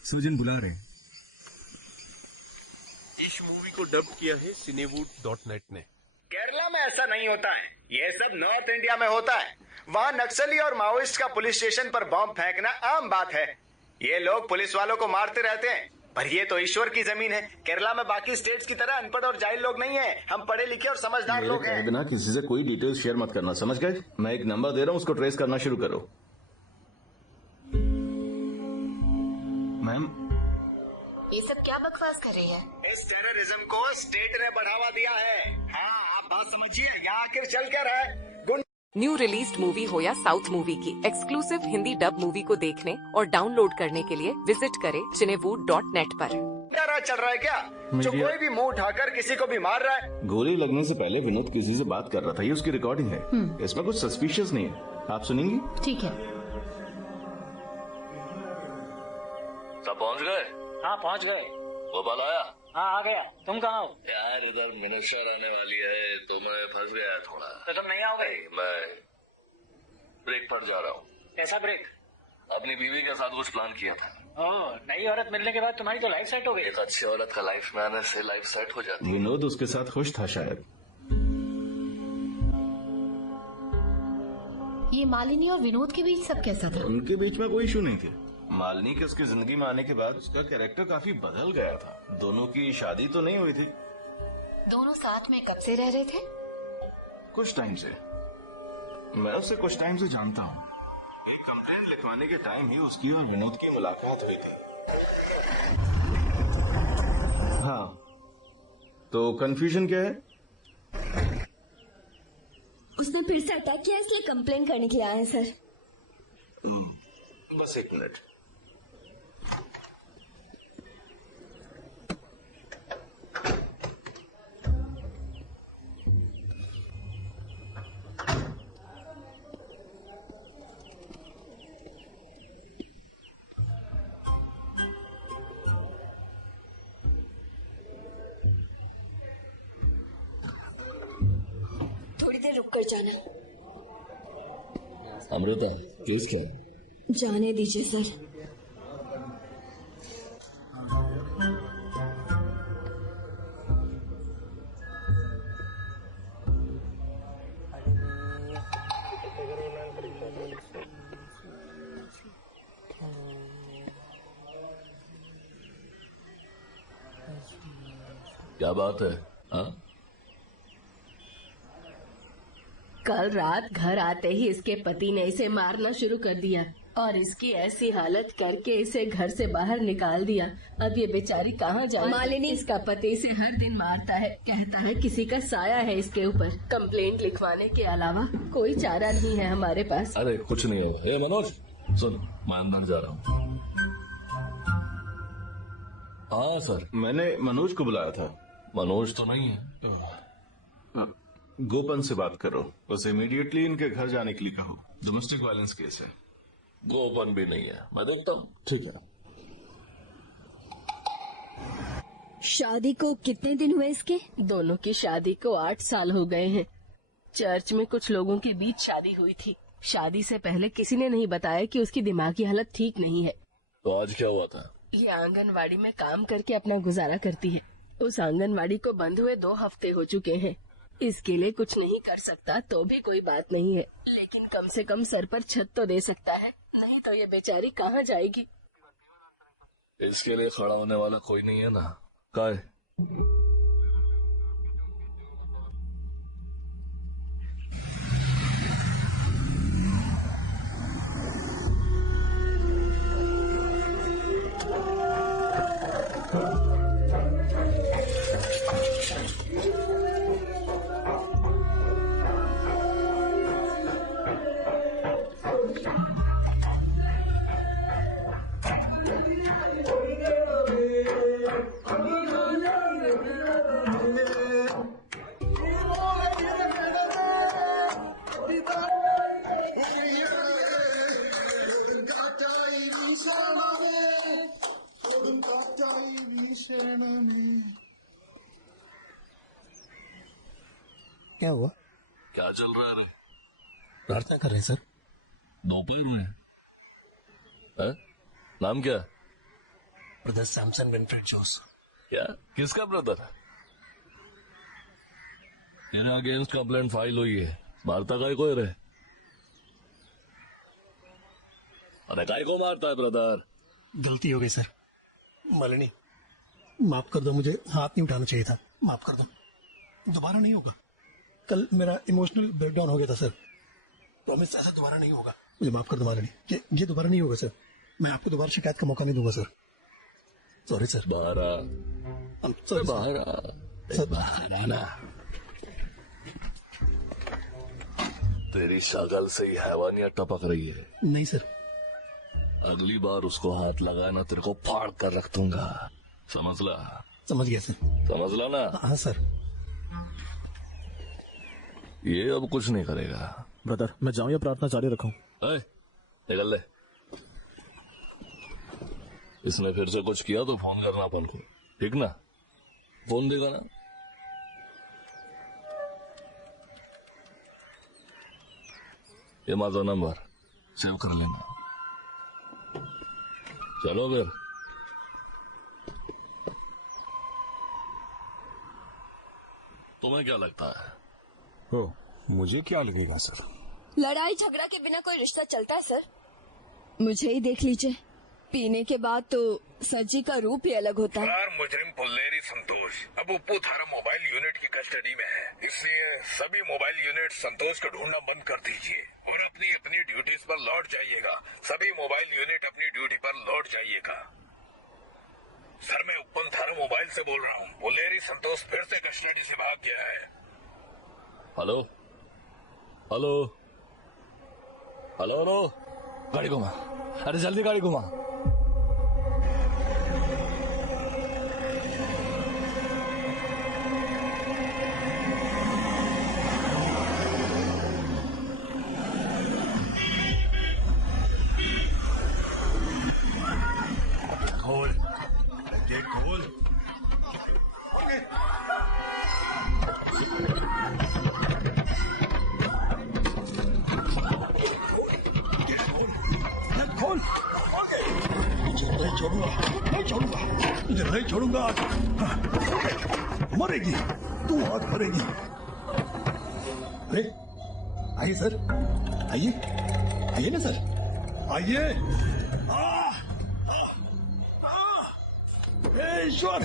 सर्जन बुला रहे हैं। इस मूवी को डब किया है cinewood.net ने। केरला में ऐसा नहीं होता है, ये सब नॉर्थ इंडिया में होता है। वहाँ नक्सली और माओइस्ट का पुलिस स्टेशन पर बॉम्ब फेंकना आम बात है। ये लोग पुलिस वालों को मारते रहते हैं, पर ये तो ईश्वर की जमीन है। केरला में बाकी स्टेट्स की तरह अनपढ़ और जाहिल लोग नहीं हैं। हम पढ़े लिखे और समझदार लोग हैं। बिना किसी से कोई डिटेल्स शेयर मत करना, समझ गए? मैं एक नंबर दे रहा हूँ, उसको ट्रेस करना शुरू करो। मैम, ये सब क्या बकवास कर रही है? इस टेररिज्म को स्टेट ने बढ़ावा दिया है। हाँ, आप बात समझिए, यहाँ आखिर चल क्या रहा है? न्यू रिलीज्ड मूवी हो या साउथ मूवी की एक्सक्लूसिव हिंदी डब मूवी को देखने और डाउनलोड करने के लिए विजिट करें cinewood.net पर। क्या राज चल रहा है क्या? जो कोई भी मुंह उठाकर किसी को भी मार रहा है। गोली लगने से पहले विनोद किसी से बात कर रहा था, ये उसकी रिकॉर्डिंग है। इसमें कुछ सस्पिशियस नहीं है, आप सुनेंगी? ठीक है। सब पहुंच गए? हाँ पहुंच गए। गोपाल आया? हाँ आ गया। तुम कहाँ हो? यार इधर मिनिस्टर आने वाली है तो मैं फंस गया थोड़ा। तो तुम नहीं आओगे? मैं ब्रेक पर जा रहा हूँ। कैसा ब्रेक? अपनी बीवी के साथ कुछ प्लान किया था। ओह, नई औरत मिलने के बाद तुम्हारी तो लाइफ सेट हो गई। एक अच्छी औरत का लाइफ में आने से लाइफ सेट हो जाती है। विनोद उसके साथ खुश था शायद। ये मालिनी और विनोद के बीच सब कैसा था? उनके बीच में कोई इशू नहीं थे। मालिनी के उसकी जिंदगी में आने के बाद उसका कैरेक्टर काफी बदल गया था। दोनों की शादी तो नहीं हुई थी। दोनों साथ में कब से रह रहे थे? कुछ टाइम से। मैं उससे कुछ टाइम से जानता हूँ। एक कंप्लेंट लिखवाने के टाइम ही उसकी और विनोद की मुलाकात हुई थी। हाँ, तो कंफ्यूजन क्या है? उसने फिर से अटैक किया, इसलिए कंप्लेन करने के लिए आए हैं सर। बस एक मिनट। थोड़ी देर रुक कर जाना। अमृता, केस क्या है? जाने दीजिए सर। क्या बात है? हाँ? कल रात घर आते ही इसके पति ने इसे मारना शुरू कर दिया और इसकी ऐसी हालत करके इसे घर से बाहर निकाल दिया। अब ये बेचारी कहाँ जाए? मालिनी, इसका पति इसे हर दिन मारता है, कहता है किसी का साया है इसके ऊपर। कंप्लेंट लिखवाने के अलावा कोई चारा नहीं है हमारे पास। अरे कुछ नहीं है। मनोज सुन, मैं अंदर जा रहा हूँ। हाँ सर, मैंने मनोज को बुलाया था। मनोज तो नहीं है। गोपन से बात करो, बस इमीडिएटली इनके घर जाने के लिए कहो। डोमेस्टिक वायलेंस केस है। गोपन भी नहीं है, मैं देखता हूँ। ठीक है। शादी को कितने दिन हुए इसके? दोनों की शादी को 8 साल हो गए हैं। चर्च में कुछ लोगों के बीच शादी हुई थी। शादी से पहले किसी ने नहीं बताया कि उसकी दिमागी हालत ठीक नहीं है। तो आज क्या हुआ था? ये आंगनवाड़ी में काम करके अपना गुजारा करती है। उस आंगनवाड़ी को बंद हुए 2 हफ्ते हो चुके हैं। इसके लिए कुछ नहीं कर सकता तो भी कोई बात नहीं है, लेकिन कम से कम सर पर छत तो दे सकता है, नहीं तो ये बेचारी कहाँ जाएगी? इसके लिए खड़ा होने वाला कोई नहीं है ना? काय? क्या हुआ? क्या चल रहा है रे? प्रार्थना कर रहे हैं सर। दोपहर में है? नाम क्या? ब्रदर सैमसन विनफ्रेड जोस। क्या? किसका ब्रदर? मेरे अगेंस्ट कंप्लेंट फाइल हुई है। मारता काय को रे? अरे काय को मारता है ब्रदर? गलती हो गई सर। मालिनी माफ कर दो, मुझे हाथ नहीं उठाना चाहिए था, माफ कर दो, दोबारा नहीं होगा। कल मेरा इमोशनल ब्रेकडाउन हो गया था सर, प्रॉमिस ऐसा दोबारा नहीं होगा, मुझे माफ कर दो मालिनी। ये दोबारा नहीं होगा सर, मैं आपको दोबारा शिकायत का मौका नहीं दूंगा सर। Sorry sir. बाहर आना। तेरी शक्ल से ही हैवानियत टपक रही है। नहीं सर। अगली बार उसको हाथ लगाना तेरे को फाड़ कर रख दूंगा, समझ ला? समझ गया सर। समझ ला ना? हाँ सर। ये अब कुछ नहीं करेगा। ब्रदर मैं जाऊं या प्रार्थना जारी रखूं? निकल ले। इसने फिर से कुछ किया तो फोन करना अपन को, ठीक ना? फोन देगा ना? ये माझा नंबर सेव कर लेना। चलो फिर। तुम्हें क्या लगता है? ओ, मुझे क्या लगेगा सर? लड़ाई झगड़ा के बिना कोई रिश्ता चलता है सर? मुझे ही देख लीजिए, पीने के बाद तो सर जी का रूप ही अलग होता है। मुजरिम पुल्लेरी संतोष अब उप्पू थारा मोबाइल यूनिट की कस्टडी में है, इसलिए सभी मोबाइल यूनिट संतोष को ढूंढना बंद कर दीजिए और अपनी अपनी ड्यूटीज पर लौट जाइएगा। सभी मोबाइल यूनिट अपनी ड्यूटी पर लौट जाइएगा। सर मैं उप्पन थारा मोबाइल से बोल रहा हूँ, पुल्लेरी संतोष फिर से कस्टडी से भाग गया है। हेलो हेलो हेलो हेलो, गाड़ी घुमा। अरे जल्दी गाड़ी घुमा। खोल, गेट खोल। खोल। नहीं छोड़ूंगा, नहीं छोड़ूंगा, तुझे नहीं छोड़ूंगा। मरेगी, तू आज मरेगी। अरे आइए सर, आइए, आइए ना सर, आइए। हे ईश्वर,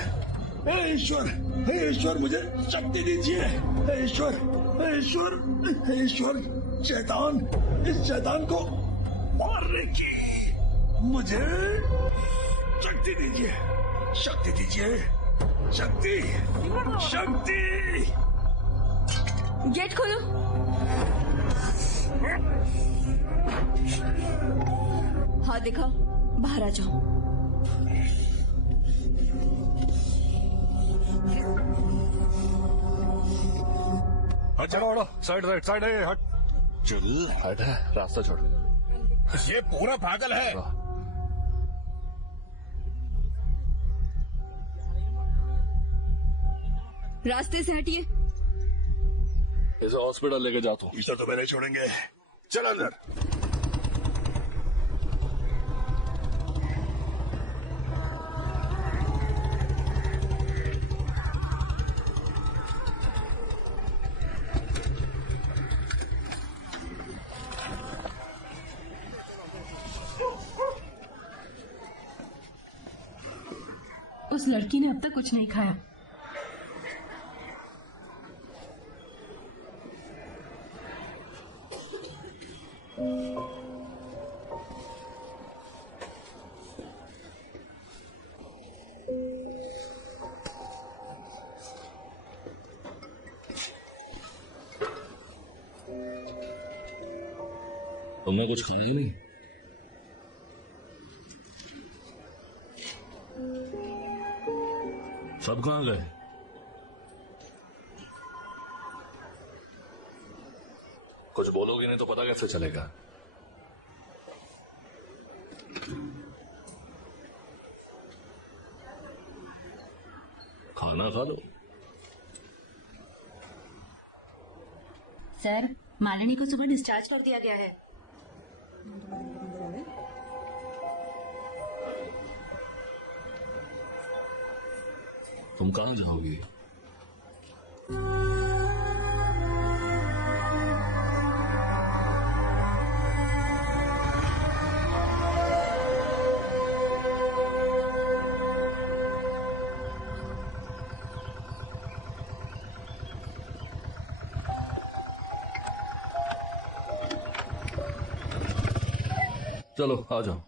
हे ईश्वर, हे ईश्वर, मुझे शक्ति दीजिए। हे ईश्वर, हे ईश्वर, हे ईश्वर, शैतान, इस शैतान को मारने की मुझे शक्ति दीजिए, शक्ति दीजिए, शक्ति, शक्ति। गेट खोलो। हाथ दिखाओ, बाहर आ जाओ। हट चलो, साइड साइड साइड हट। चल हट, रास्ता छोड़। ये पूरा पागल है। रास्ते से हटिए। इसे हॉस्पिटल लेके जाता हूँ। इसे तो मैंने छोड़ेंगे। चल अंदर। उस लड़की ने अब तक कुछ नहीं खाया। तुमने कुछ खाया ही नहीं? सब कहाँ गए? कुछ बोलोगे नहीं तो पता कैसे चलेगा? खाना खा लो। सर, मालिनी को सुबह डिस्चार्ज कर दिया गया है। तुम कहाँ जाओगी? चलो आ जाओ।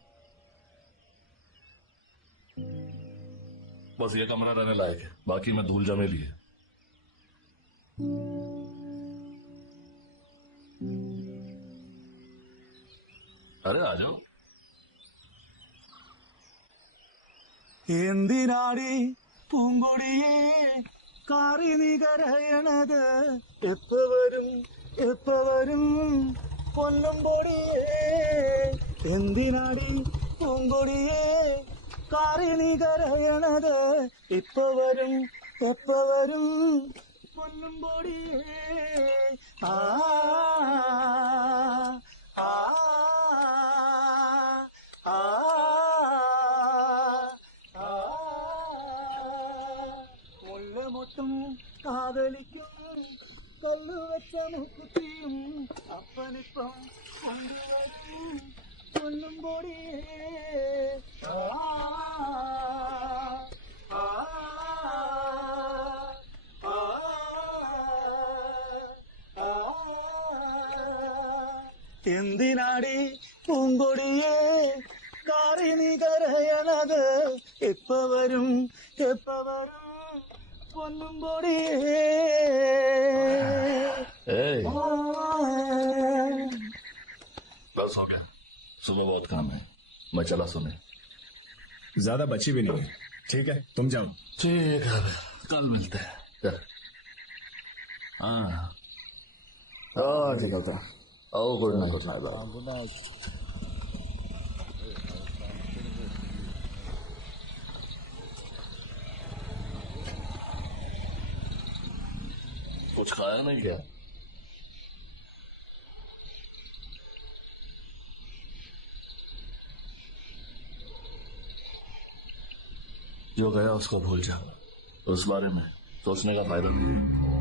बस ये कमरा रहने लायक है, बाकी में धूल जमेली है। अरे आ जाओ। എന്തിനാടി പൂങ്കൊടിയെ കാറി നീ കരയണത് എപ്പ വരും പൊന്നും പൊടിയേ എന്തിനാടി പൂങ്കൊടിയെ കാറി നീ കരയണത് എപ്പ വരും പൊന്നും പൊടിയേ ആ ആ ആ മുല്ലമൊട്ടും കാതലിക്കും കല്ലുവെച്ച മുക്കുത്തിയും അപ്പനിപ്പം കൊണ്ടുവരും പൊന്നും പൊടിയേ ആ ആ ആ ആ എന്തിനാടി പൂങ്കൊടിയേ കാറി നീ കരയണത് എപ്പ വരും പൊന്നും പൊടിയേ बस हो गया, सुबह बहुत काम है, मैं चला सोने। ज्यादा बची भी नहीं है, ठीक है तुम जाओ। ठीक है, कल मिलते हैं। हाँ ठीक है। ओ गुड नाइट। Good night. कुछ खाया नहीं क्या? जो गया उसको भूल जा, उस बारे में सोचने का फायदा नहीं।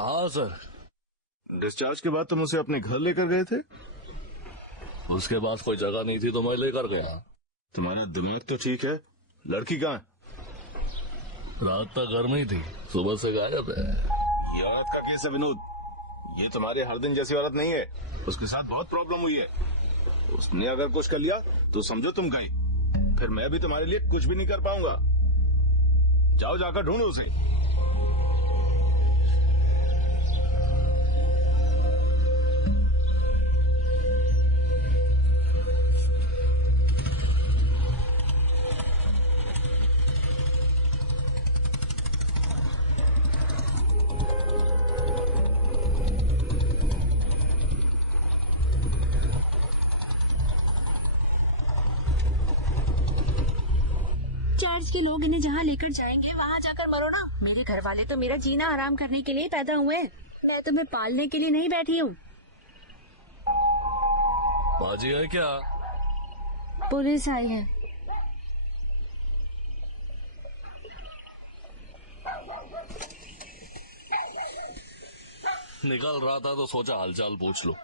हाँ सर। डिस्चार्ज के बाद तुम उसे अपने घर लेकर गए थे? उसके पास कोई जगह नहीं थी तो मैं लेकर गया। तुम्हारा दिमाग तो ठीक है, लड़की कहाँ है? रात तक घर में ही थी, सुबह से गायब है। ये औरत का केस है विनोद, ये तुम्हारे हर दिन जैसी औरत नहीं है। उसके साथ बहुत प्रॉब्लम हुई है। उसने अगर कुछ कर लिया तो समझो तुम गए, फिर मैं भी तुम्हारे लिए कुछ भी नहीं कर पाऊंगा। जाओ जाकर ढूंढो उसे। चर्च के लोग इन्हें जहाँ लेकर जाएंगे वहाँ जाकर मरो ना। मेरे घर वाले तो मेरा जीना आराम करने के लिए पैदा हुए हैं। मैं तुम्हें पालने के लिए नहीं बैठी हूँ। बाजी है क्या? पुलिस आई है। निकल रहा था तो सोचा हालचाल पूछ लो।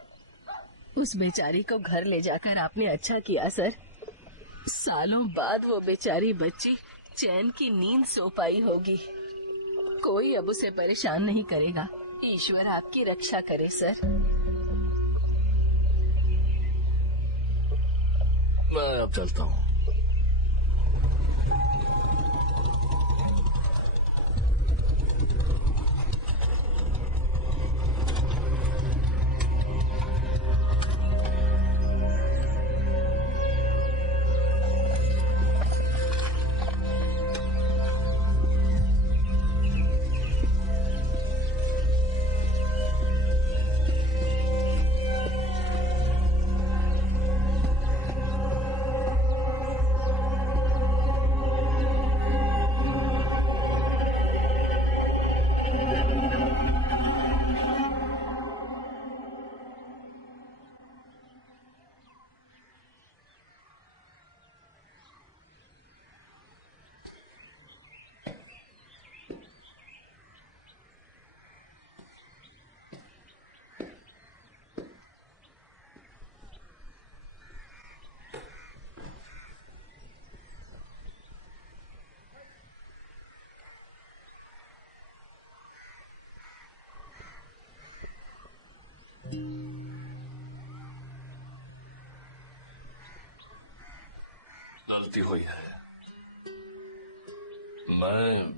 उस बेचारी को घर ले जाकर आपने अच्छा किया सर। सालों बाद वो बेचारी बच्ची चैन की नींद सो पाई होगी। कोई अब उसे परेशान नहीं करेगा। ईश्वर आपकी रक्षा करे सर। मैं अब चलता हूँ। गलती हुई है। मैं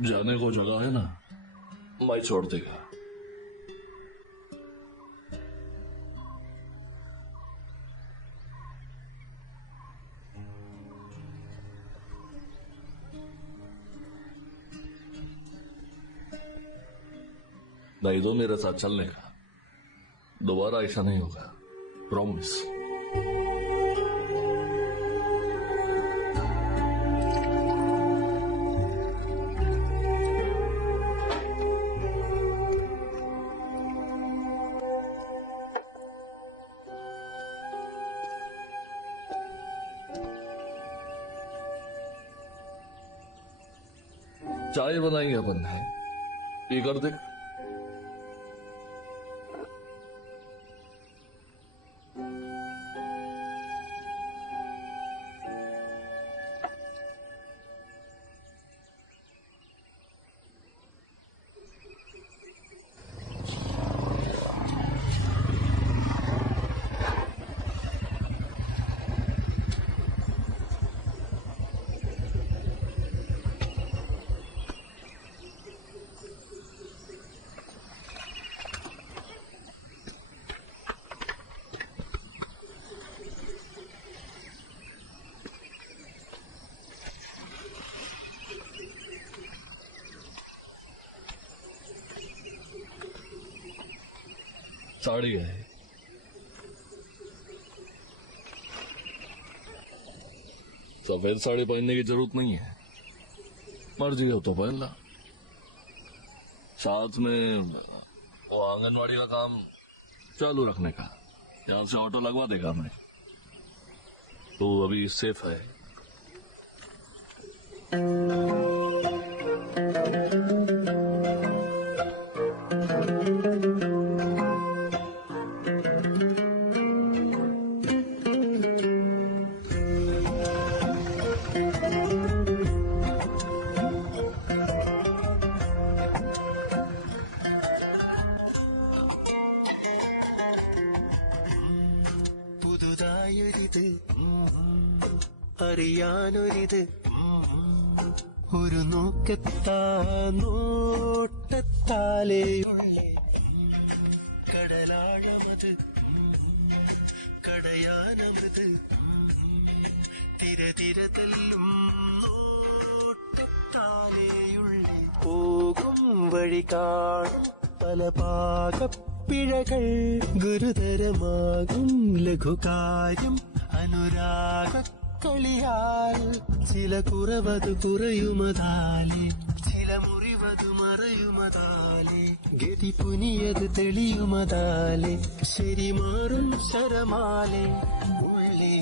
जाने को जगह है ना, मैं छोड़ देगा। नहीं तो मेरे साथ चलने का। दोबारा ऐसा नहीं होगा, प्रॉमिस। चाय बनाएंगे अपन है, ये कर दे। साड़ी है, सफेद साड़ी पहनने की जरूरत नहीं है, मर्जी हो तो पहन ला। साथ में वो आंगनवाड़ी का काम चालू रखने का, यहाँ से ऑटो लगवा देगा मैं। तो अभी सेफ है। അറിയാനൊരിത് അറിയാനൊരിത് ഒരു നോക്കത്താ നോട്ടത്താലെയുള്ളേ കടലാഴമത് കടയാനമൃത് തിര തിര തെല്ലും നോട്ടത്താലെയുള്ളേ പോകും വഴി കാണും പല പാകപ്പിഴകൾ ഗുരുതരമാകും ലഘുകാര്യം അനുരാഗ കളിയാൽ ചില കുറവത് കുറയുമതാലേ ചില മുറിവത് മറയുമതാലേ ഗതി പുനിയത് തെളിയുമതാലേ ശരി മാറും ശരമാലേ ഉള്ളേ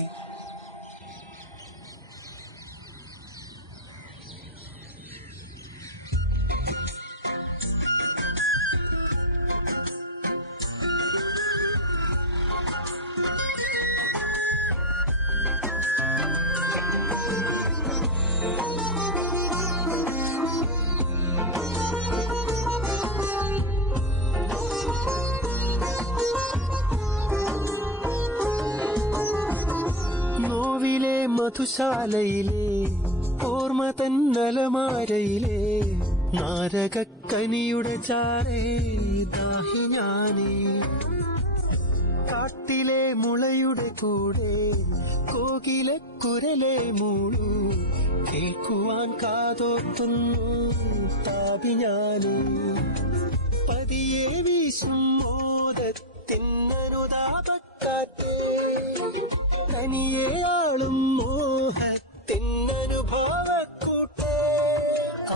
മധുശാലയിലെ ഓർമ്മ തന്നലമാരയിലെ നാരകക്കനിയുടെ ചാരേ ദാഹി ഞാനേ കാട്ടിലെ മുളയുടെ കൂടെ കോകിലക്കുരലെ മൂളു കേൾക്കുവാൻ കാതോർത്തുന്നു താപി ഞാനേ പതിയെ വീശും മോദത്തിനനുതാപക്കാറ്റേ തനിയെയാളും മോഹത്തിനനുഭവക്കൂട്ടേ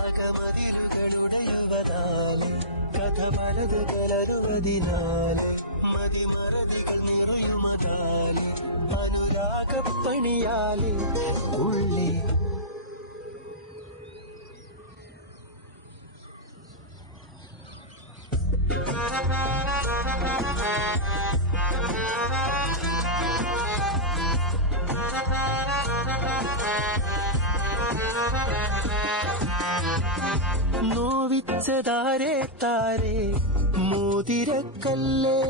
അകമതിലുകളുടെ യുവതാലെ കഥ പലതുകളരുവതിനാലെ മതിമറതികൾ നിറയുമതാലെ അനുരാഗപ്പണിയാലെ ഉള്ളേ നോവിച്ചതാരേ താരേ മോതിരക്കല്ലേ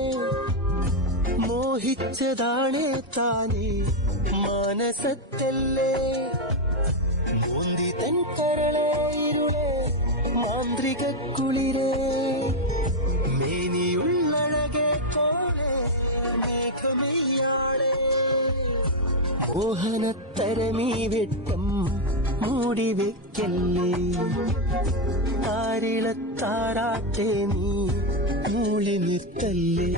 മോഹിച്ചതാണേ താനേ മാനസത്തല്ലേ മോന്തി തൻ കരളേ ഇരുളേ മാന്ത്രിക കുളിരേ മേനിയുള്ളഴകെ പോലെ മേഘമയ്യാളേ മോഹനത്തരമീ വെട്ടം മൂടി വെക്കല്ലേ താരിളത്താരാട്ടെ നീ മൂളി നിർത്തല്ലേ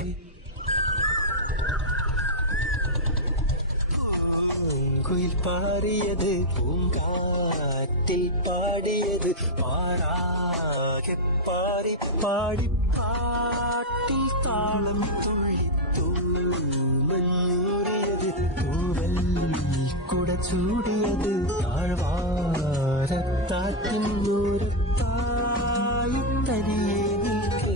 കുയിൽ പാറിയത് പൂങ്കാറ്റിൽ പാടിയത് പാറാകെ പാടി പാടി പാട്ടിൽ താളം തുള്ളി തൂമഞ്ഞൂറിയത് തൂവൽ കുട ചൂടിയത് താഴ്വാരത്താറ്റിൻ നൂരത്തായി തനിയെ നിൽക്കേ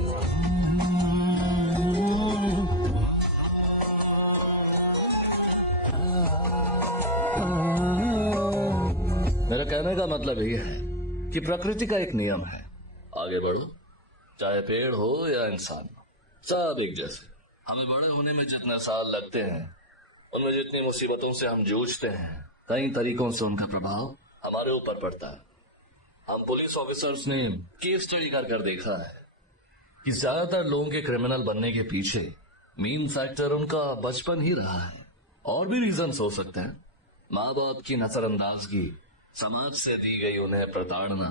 मेरा कहने का मतलब यही है कि प्रकृति का एक नियम है, आगे बढ़ो चाहे पेड़ हो या इंसान, सब एक जैसे। हमें बड़े होने में जितने साल लगते हैं, उनमें जितनी मुसीबतों से हम जूझते हैं, कई तरीकों से उनका प्रभाव हमारे ऊपर पड़ता है। हम पुलिस ऑफिसर्स ने केस स्टडी कर देखा है कि ज्यादातर लोगों के क्रिमिनल बनने के पीछे मेन फैक्टर उनका बचपन ही रहा है। और भी रीजंस हो सकते हैं, माँ बाप की नजरअंदाजगी, समाज से दी गई उन्हें प्रताड़ना,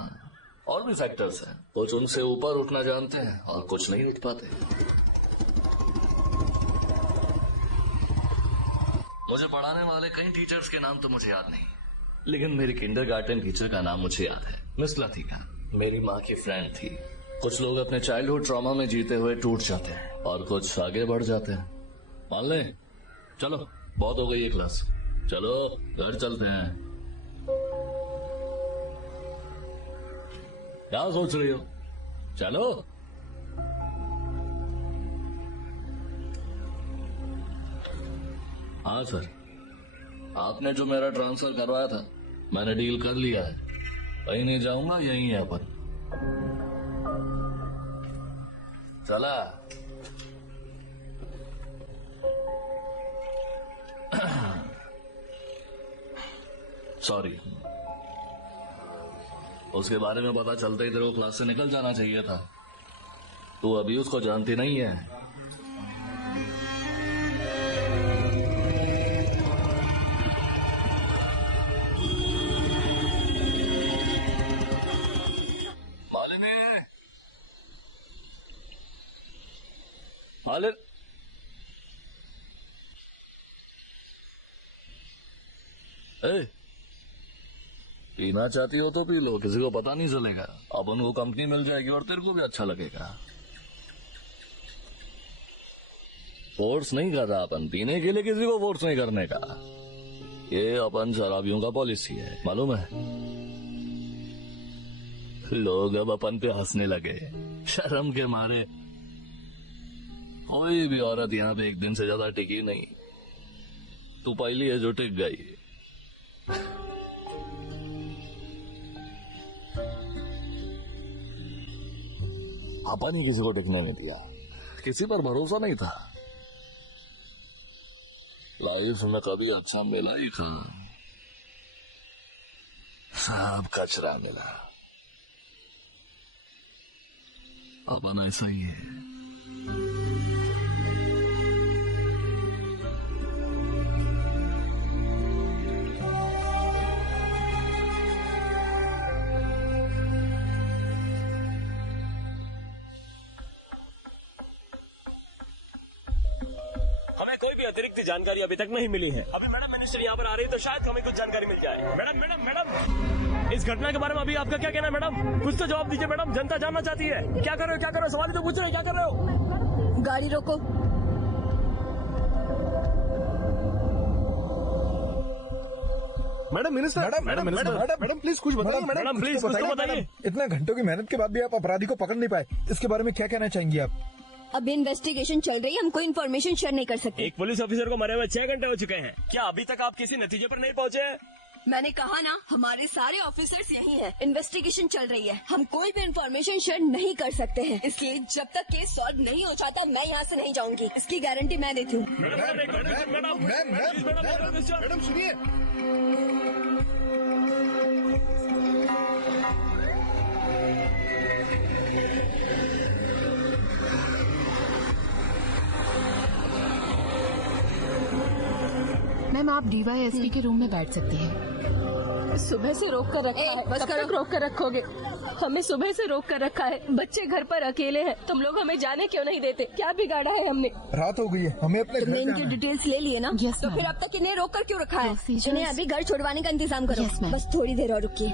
और भी फैक्टर्स हैं। कुछ उनसे ऊपर उठना जानते हैं और कुछ नहीं उठ पाते। मुझे पढ़ाने वाले कई टीचर्स के नाम तो मुझे याद नहीं, लेकिन मेरी किंडरगार्टन टीचर का नाम मुझे याद है, मिस लतिका। मेरी माँ की फ्रेंड थी। कुछ लोग अपने चाइल्डहुड ट्रॉमा में जीते हुए टूट जाते हैं और कुछ आगे बढ़ जाते हैं। मान लें, चलो बहुत हो गई ये क्लास, चलो घर चलते हैं। क्या सोच रही हो, चलो। हाँ सर, आपने जो मेरा ट्रांसफर करवाया था मैंने डील कर लिया है, कहीं नहीं जाऊंगा, यहीं है अपन। चला। सॉरी। उसके बारे में पता चलते ही तेरे को क्लास से निकल जाना चाहिए था। तू अभी उसको जानती नहीं है। मालिनी, मालिन, पीना चाहती हो तो पी लो, किसी को पता नहीं चलेगा। अपन को कंपनी मिल जाएगी और तेरे को भी अच्छा लगेगा। फोर्स नहीं कर रहा अपन, पीने के लिए किसी को फोर्स नहीं करने का। ये अपन शराबियों का पॉलिसी है, मालूम है। लोग अब अपन पे हंसने लगे शर्म के मारे। कोई भी औरत यहाँ पे एक दिन से ज्यादा टिकी नहीं। तू पहली है जो टिक गई। अपन ही किसी को टिकने नहीं दिया, किसी पर भरोसा नहीं था। लाइफ में कभी अच्छा मिला ही था, सब कचरा मिला। अपन ऐसा ही है। कोई भी अतिरिक्त जानकारी अभी तक नहीं मिली है। अभी मैडम मिनिस्टर यहाँ पर आ रही है तो शायद हमें कुछ जानकारी मिल जाए। मैडम मैडम मैडम, इस घटना के बारे में अभी आपका क्या कहना है मैडम? कुछ तो जवाब दीजिए मैडम, जनता जानना चाहती है। क्या कर रहे हो, क्या कर रहे हो? सवाल तो पूछ रहे हैं, क्या कर रहे हो? गाड़ी रोको। मैडम मिनिस्टर, मैडम प्लीज कुछ बताइए। मैडम प्लीज कुछ तो बताइए। इतने घंटों की मेहनत के बाद भी आप अपराधी को पकड़ नहीं पाए, इसके बारे में क्या कहना चाहेंगी आप? अभी इन्वेस्टिगेशन चल रही है, हम कोई इन्फॉर्मेशन शेयर नहीं कर सकते। एक पुलिस ऑफिसर को मरे हुए 6 घंटे हो चुके हैं, क्या अभी तक आप किसी नतीजे पर नहीं पहुँचे? मैंने कहा ना, हमारे सारे ऑफिसर्स यही हैं। इन्वेस्टिगेशन चल रही है, हम कोई भी इन्फॉर्मेशन शेयर नहीं कर सकते हैं। इसलिए जब तक केस सॉल्व नहीं हो जाता मैं यहाँ से नहीं जाऊंगी, इसकी गारंटी मैं देती हूँ। मैडम सुनिए, मैम आप डीवाईएसपी के रूम में बैठ सकती हैं। सुबह से रोक कर रखा है। बस कब तक रोक कर रखोगे? हमें सुबह से रोक कर रखा है, बच्चे घर पर अकेले हैं। तुम लोग हमें जाने क्यों नहीं देते? क्या बिगाड़ा है हमने? रात हो गई है, हमें अपने तुमने इनकी डिटेल्स ले लिए ना? तो फिर अब तक इन्हें रोक कर क्यों रखा है? इन्हें अभी घर छुड़वाने का इंतजाम करो। बस थोड़ी देर और रुकिए।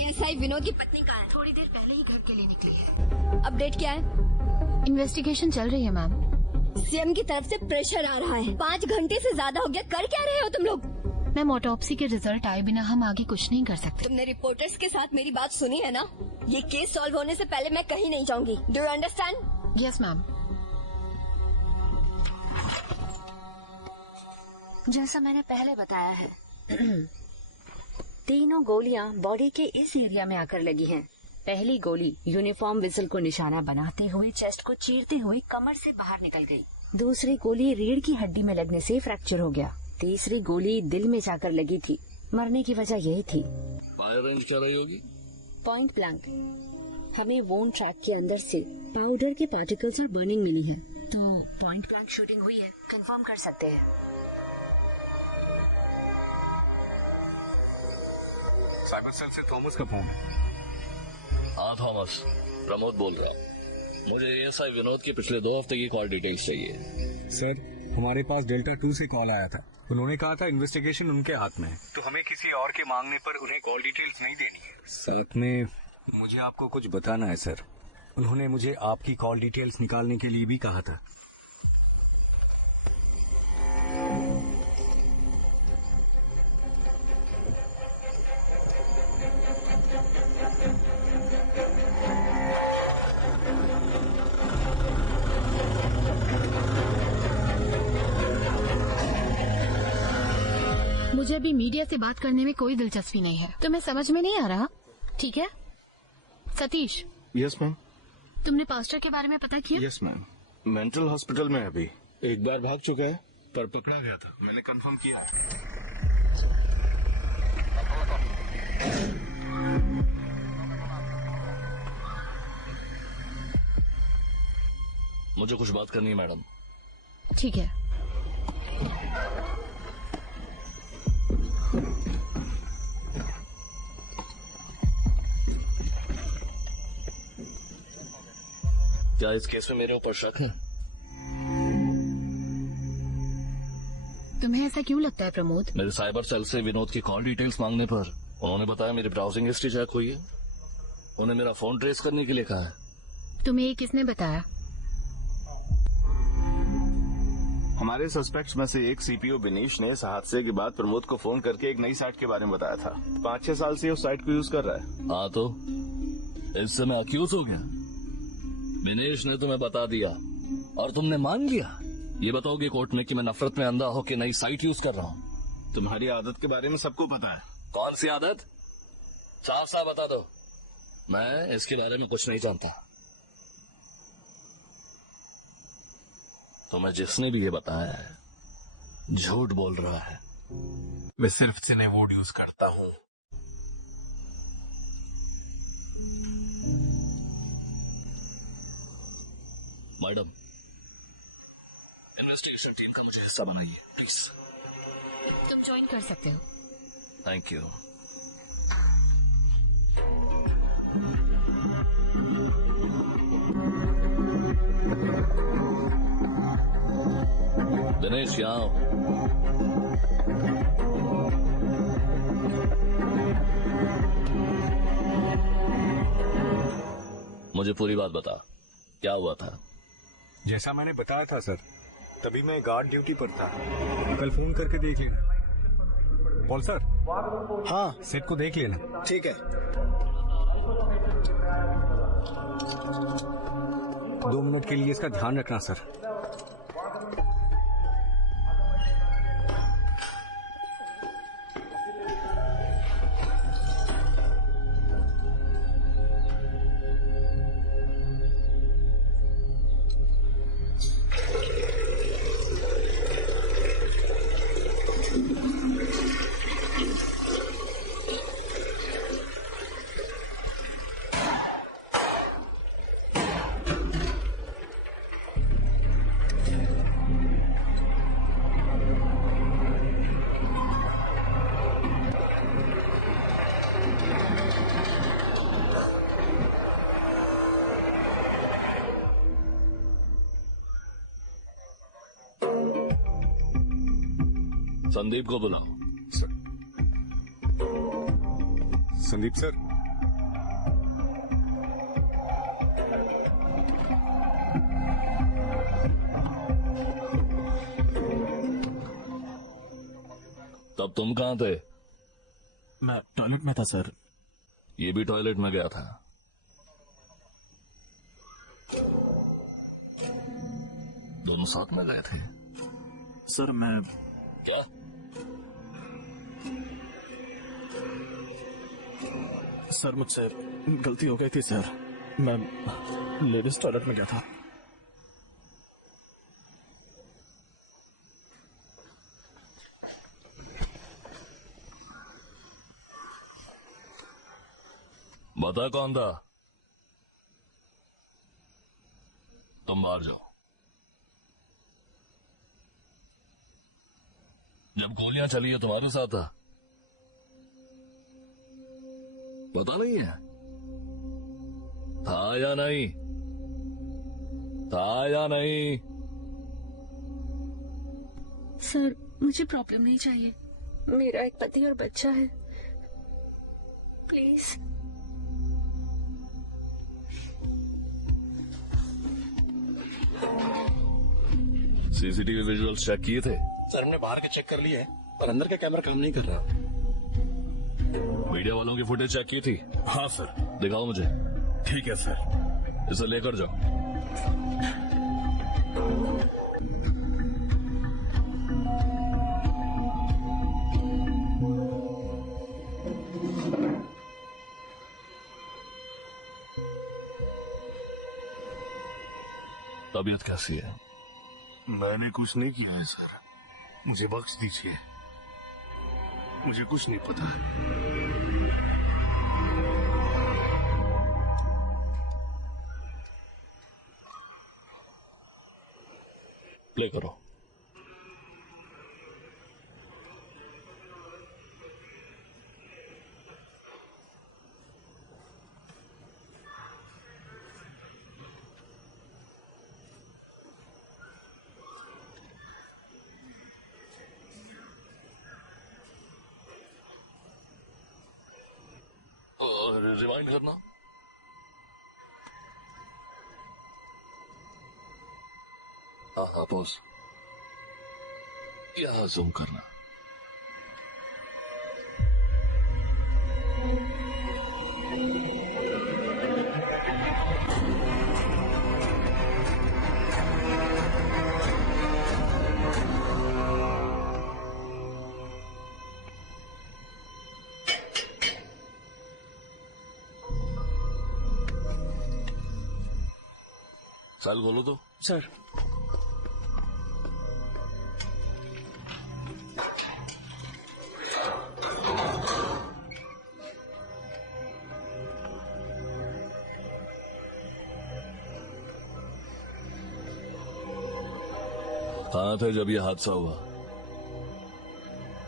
एएसआई विनोद की पत्नी कहाँ है? थोड़ी देर पहले ही घर के लिए निकली है। अपडेट क्या है? इन्वेस्टिगेशन चल रही है मैम। सीएम की तरफ से प्रेशर आ रहा है। 5 घंटे से ज्यादा हो गया, कर क्या रहे हो तुम लोग? मैम ऑटोप्सी के रिजल्ट आए बिना हम आगे कुछ नहीं कर सकते। तुमने रिपोर्टर्स के साथ मेरी बात सुनी है ना? ये केस सॉल्व होने से पहले मैं कहीं नहीं जाऊंगी। Do you understand? Yes ma'am. जैसा मैंने पहले बताया है, तीनों गोलियां बॉडी के इस एरिया में आकर लगी हैं। पहली गोली यूनिफॉर्म विसल को निशाना बनाते हुए चेस्ट को चीरते हुए कमर से बाहर निकल गई। दूसरी गोली रीढ़ की हड्डी में लगने से फ्रैक्चर हो गया। तीसरी गोली दिल में जाकर लगी थी। मरने की वजह यही थी। फायर रेंज क्या रही होगी? Point blank. हमें वोन ट्रैक के अंदर से पाउडर के पार्टिकल्स और बर्निंग मिली है, तो पॉइंट ब्लैंक शूटिंग हुई है, कंफर्म कर सकते हैं। साइबर सेल से थॉमस का फोन। हाँ थॉमस, प्रमोद बोल रहा हूँ। मुझे एएसआई विनोद की पिछले 2 हफ्ते की कॉल डिटेल्स चाहिए। सर हमारे पास डेल्टा 2 से कॉल आया था। उन्होंने कहा था इन्वेस्टिगेशन उनके हाथ में है, तो हमें किसी और के मांगने पर उन्हें कॉल डिटेल्स नहीं देनी है। साथ में मुझे आपको कुछ बताना है सर। उन्होंने मुझे आपकी कॉल डिटेल्स निकालने के लिए भी कहा था। मुझे अभी मीडिया से बात करने में कोई दिलचस्पी नहीं है। तुम्हें समझ में नहीं आ रहा? ठीक है सतीश। Yes ma'am. तुमने पास्टर के बारे में पता किया? यस मैम, मेंटल हॉस्पिटल में अभी। एक बार भाग चुका है पर पकड़ा गया था, मैंने कंफर्म किया। मुझे कुछ बात करनी है मैडम। ठीक है। क्या इस केस में मेरे ऊपर शक है? तुम्हें ऐसा क्यों लगता है प्रमोद? मेरे साइबर सेल से विनोद की कॉल डिटेल्स मांगने पर उन्होंने बताया मेरी ब्राउजिंग हिस्ट्री चेक हुई है। उन्हें मेरा फोन ट्रेस करने के लिए कहा है। तुम्हें ये किसने बताया? हमारे सस्पेक्ट्स में से एक सीपीओ विनीश ने इस हादसे के बाद प्रमोद को फोन करके एक नई साइट के बारे में बताया था। 5-6 साल से उस साइट को यूज कर रहा है। हाँ तो इससे मैं अक्यूज हो गया। विनेश ने तुम्हें बता दिया और तुमने मान लिया। ये बताओगे कोर्ट में कि मैं नफरत में अंधा होकर नई साइट यूज कर रहा हूँ? तुम्हारी आदत के बारे में सबको पता है। कौन सी आदत? साफ साफ बता दो। मैं इसके बारे में कुछ नहीं जानता। तुम्हें जिसने भी ये बताया है झूठ बोल रहा है। मैं सिर्फ सिनेवुड यूज करता हूँ। मैडम, इन्वेस्टिगेशन टीम का मुझे हिस्सा बनाइए प्लीज। तुम ज्वाइन कर सकते हो। Thank you. दिनेश यहाँ आओ। मुझे पूरी बात बता, क्या हुआ था? जैसा मैंने बताया था सर, तभी मैं गार्ड ड्यूटी पर था। कल फोन करके देख लेना। Paul sir. हाँ, सेट को देख लेना। ठीक है। 2 मिनट के लिए इसका ध्यान रखना सर। संदीप को बुलाओ। सर। संदीप सर। तब तुम कहाँ थे? मैं टॉयलेट में था सर। ये भी टॉयलेट में गया था। दोनों साथ में गए थे? सर मैं क्या? सर मुझसे गलती हो गई थी सर। मैं लेडीज टॉयलेट में गया था। बता कौन था? तुम बाहर जाओ। जब गोलियां चली है तुम्हारे साथ था? पता नहीं है? था या नहीं? था या नहीं? सर मुझे प्रॉब्लम नहीं चाहिए। मेरा एक पति और बच्चा है, प्लीज। सीसीटीवी विजुअल्स चेक किए थे? सर हमने बाहर के चेक कर लिए पर अंदर का कैमरा काम नहीं कर रहा। मीडिया वालों की फुटेज चेक की थी? हाँ सर। दिखाओ मुझे। ठीक है सर। इसे लेकर जाओ। तबीयत कैसी है? मैंने कुछ नहीं किया है सर, मुझे बख्श दीजिए। मुझे कुछ नहीं पता। प्ले करो। रिवाइंड करना। हाँ बॉस, यहाँ जूम करना। साल खोलो तो। सर कहाँ थे जब ये हादसा हुआ?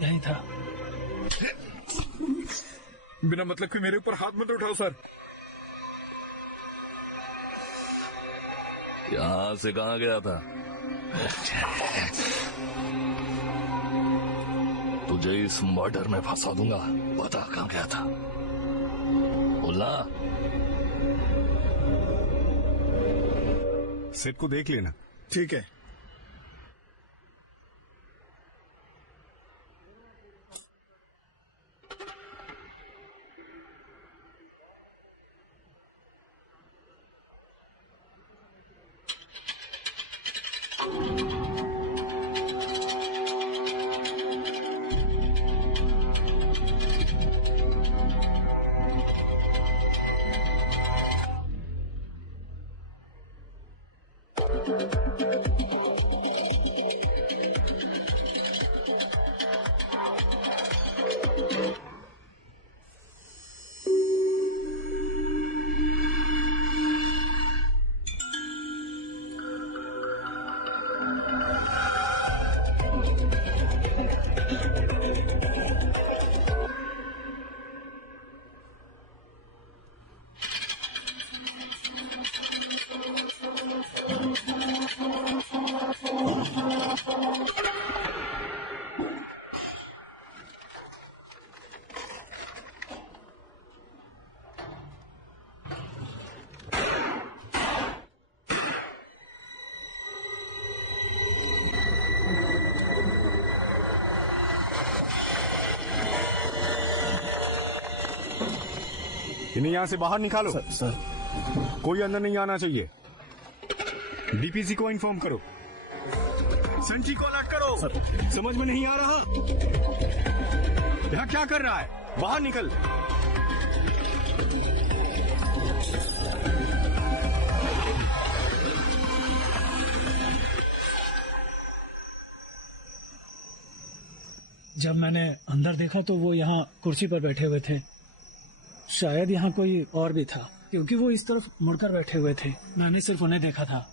यही था। बिना मतलब के मेरे ऊपर हाथ मत उठाओ सर। यहाँ से कहाँ गया था? तुझे इस मर्डर में फंसा दूंगा। बता कहाँ गया था, बोलना। सेट को देख लेना। ठीक है। इन्हें यहाँ से बाहर निकालो। सर कोई अंदर नहीं आना चाहिए। डीपीसी को इन्फॉर्म करो। संची को अलर्ट करो। समझ में नहीं आ रहा? यहाँ क्या कर रहा है? बाहर निकल। जब मैंने अंदर देखा तो वो यहाँ कुर्सी पर बैठे हुए थे। शायद यहाँ कोई और भी था, क्योंकि वो इस तरफ मुड़कर बैठे हुए थे। मैंने सिर्फ उन्हें देखा था।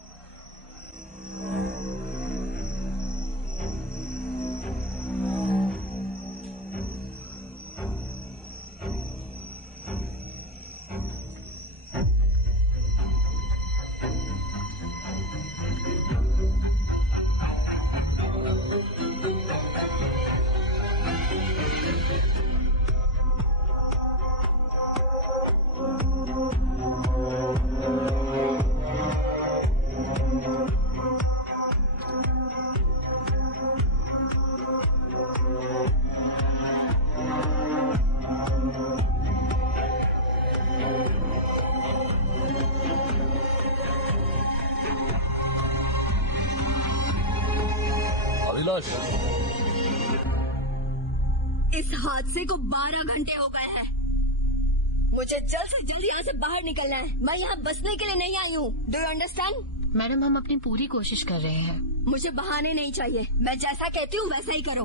इस हादसे को 12 घंटे हो गए हैं। मुझे जल्द से जल्द यहाँ से बाहर निकलना है। मैं यहाँ बसने के लिए नहीं आई हूँ। Do you understand? मैडम, हम अपनी पूरी कोशिश कर रहे हैं। मुझे बहाने नहीं चाहिए। मैं जैसा कहती हूँ वैसा ही करो।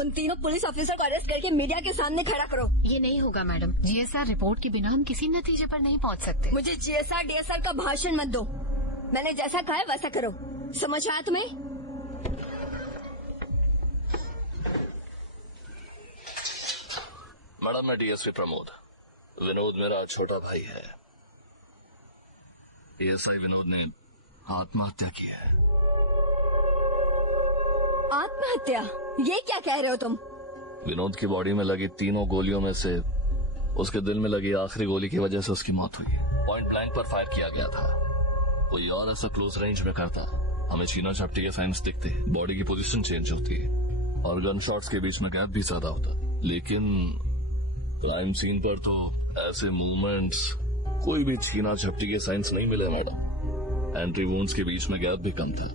उन तीनों पुलिस ऑफिसर को अरेस्ट करके मीडिया के सामने खड़ा करो। ये नहीं होगा मैडम। जीएसआर रिपोर्ट के बिना हम किसी नतीजे पर नहीं पहुँच सकते। मुझे जीएसआर डीएसआर का भाषण मत दो। मैंने जैसा कहा है वैसा करो। समझ आया तुम्हें? मैडम, मैं डीएसपी प्रमोद। विनोद मेरा छोटा भाई है। एएसआई विनोद ने आत्महत्या की है। आत्महत्या? ये क्या कह रहे हो तुम? विनोद की बॉडी में लगी तीनों गोलियों में से उसके दिल में लगी आखिरी गोली की वजह से उसकी मौत हुई। पॉइंट ब्लैंक पर फायर किया गया था। कोई और ऐसा क्लोज रेंज में करता, हमें छीना झपटी के साइंस दिखते, बॉडी की पोजीशन चेंज होती और गन शॉट्स के बीच में गैप भी ज्यादा होता। लेकिन क्राइम सीन पर तो ऐसे मूवमेंट्स, कोई भी छीना झपटी के साइंस नहीं मिले मैडम। एंट्री वुंड्स के बीच में गैप भी कम था।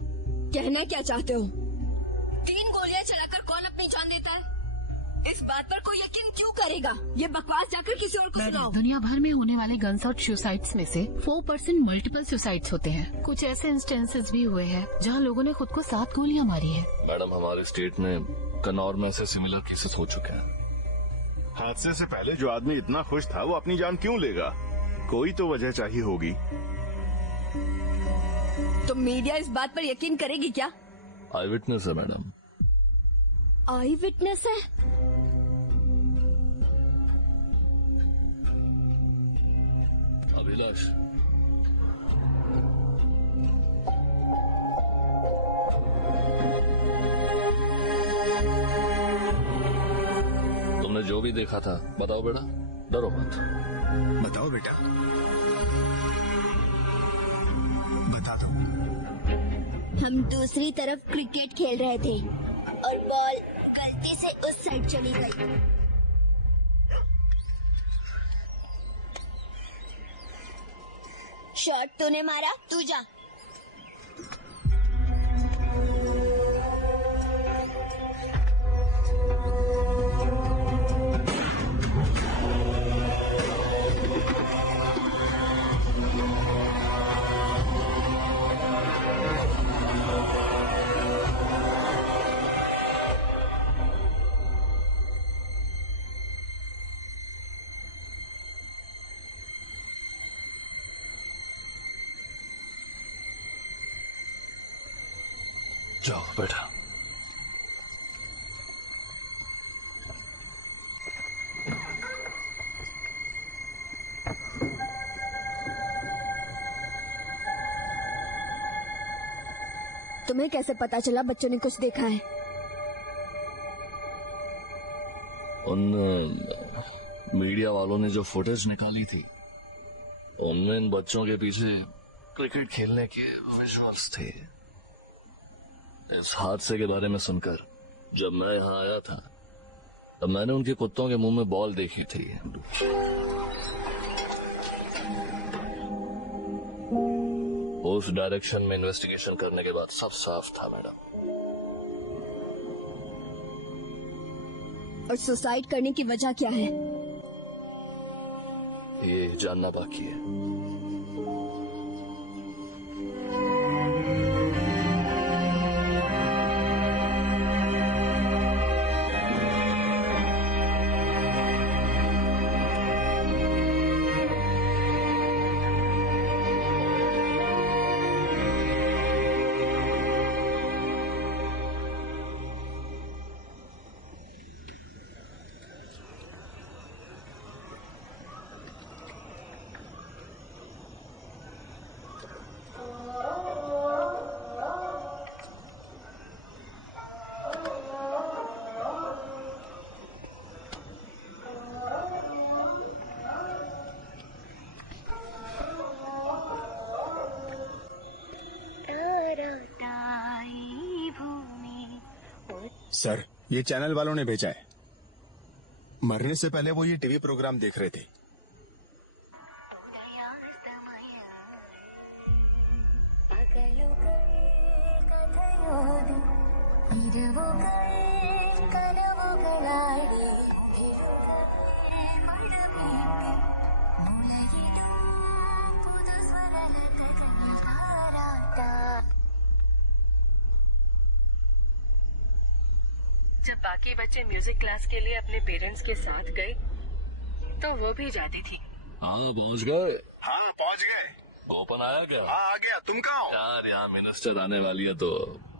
कहना क्या चाहते हो? 3 गोलियां चलाकर कौन अपनी जान देता है? इस बात पर कोई यकीन क्यों करेगा? ये बकवास जाकर किसी और को सुनाओ। दुनिया भर में होने वाले गन्स आउट सुसाइड्स में से 4% मल्टीपल सुसाइड्स होते हैं। कुछ ऐसे इंस्टेंसेस भी हुए हैं जहां लोगों ने खुद को 7 गोलियां मारी है। मैडम, हमारे स्टेट में कन्नौर में ऐसे सिमिलर केसेस हो चुके हैं। हादसे से पहले जो आदमी इतना खुश था वो अपनी जान क्यों लेगा? कोई तो वजह चाहिए होगी। तो मीडिया इस बात पर यकीन करेगी क्या? आई विटनेस है मैडम। आई विटनेस है? अभिलाष, तुमने जो भी देखा था बताओ बेटा, डरो मत। बताओ बेटा, बता दो। हम दूसरी तरफ क्रिकेट खेल रहे थे और बॉल गलती से उस साइड चली गई। शॉट तूने मारा, तू जा। जाओ बेटा। तुम्हें कैसे पता चला बच्चों ने कुछ देखा है? उन मीडिया वालों ने जो फुटेज निकाली थी उनमें इन बच्चों के पीछे क्रिकेट खेलने के विजुअल्स थे। इस हादसे के बारे में सुनकर जब मैं यहाँ आया था तब मैंने उनके कुत्तों के मुंह में बॉल देखी थी। उस डायरेक्शन में इन्वेस्टिगेशन करने के बाद सब साफ था मैडम। और सुसाइड करने की वजह क्या है? ये जानना बाकी है। सर, ये चैनल वालों ने भेजा है। मरने से पहले वो ये टीवी प्रोग्राम देख रहे थे। जब बाकी बच्चे म्यूजिक क्लास के लिए अपने पेरेंट्स के साथ गए तो वो भी जाती थी। हाँ पहुँच गए। हाँ पहुँच गए। गोपन आया क्या? हाँ आ गया। तुम कहाँ हो? यार यहाँ मिनिस्टर आने वाली है तो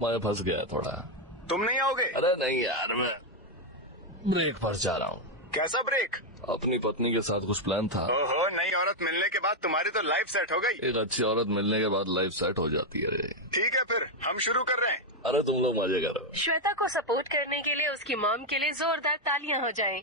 मैं फंस गया थोड़ा। तुम नहीं आओगे? अरे नहीं यार, मैं ब्रेक पर जा रहा हूँ। कैसा ब्रेक? अपनी पत्नी के साथ कुछ प्लान था। ओहो, नई औरत मिलने के बाद तुम्हारी तो लाइफ सेट हो गई। एक अच्छी औरत मिलने के बाद लाइफ सेट हो जाती है। ठीक है फिर हम शुरू कर रहे हैं। अरे तुम लोग मजे करो। श्वेता को सपोर्ट करने के लिए उसकी मॉम के लिए जोरदार तालियां हो जाएं।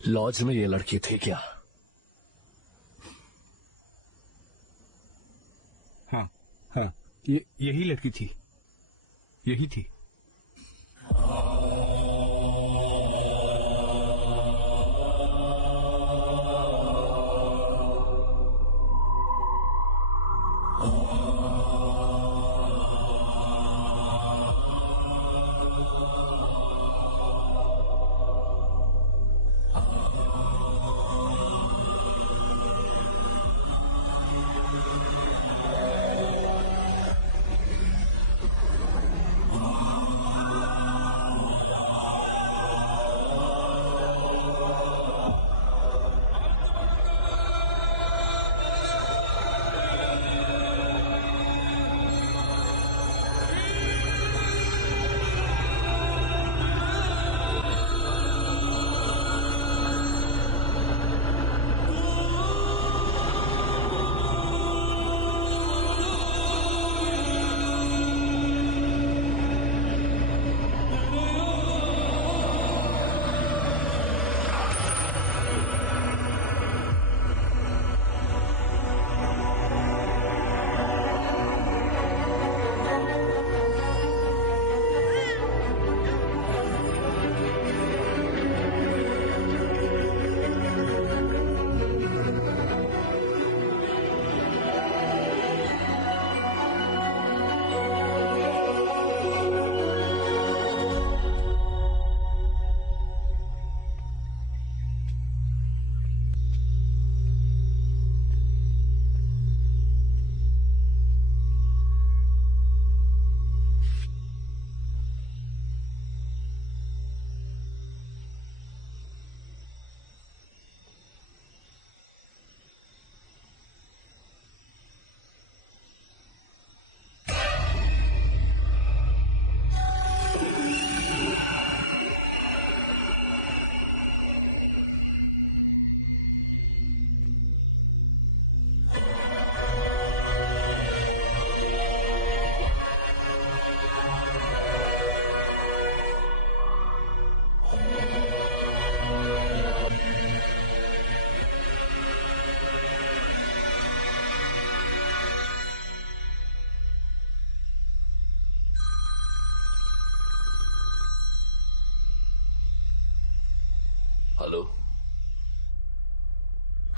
लॉज में ये लड़की थी क्या? हाँ हाँ, यही लड़की थी, यही थी।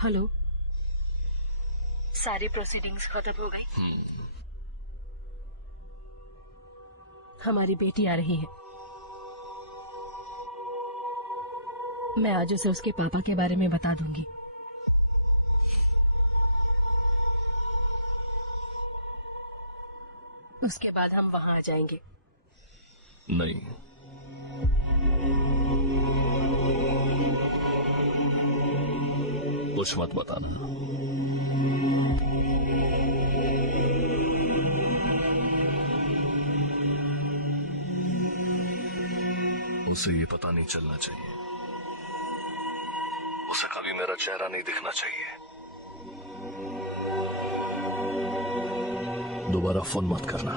हेलो, सारी प्रोसीडिंग्स खत्म हो गई। हमारी बेटी आ रही है। मैं आज उसे उसके पापा के बारे में बता दूंगी। उसके बाद हम वहां आ जाएंगे। नहीं, कुछ मत बताना। उसे ये पता नहीं चलना चाहिए। उसे कभी मेरा चेहरा नहीं दिखना चाहिए। दोबारा फोन मत करना।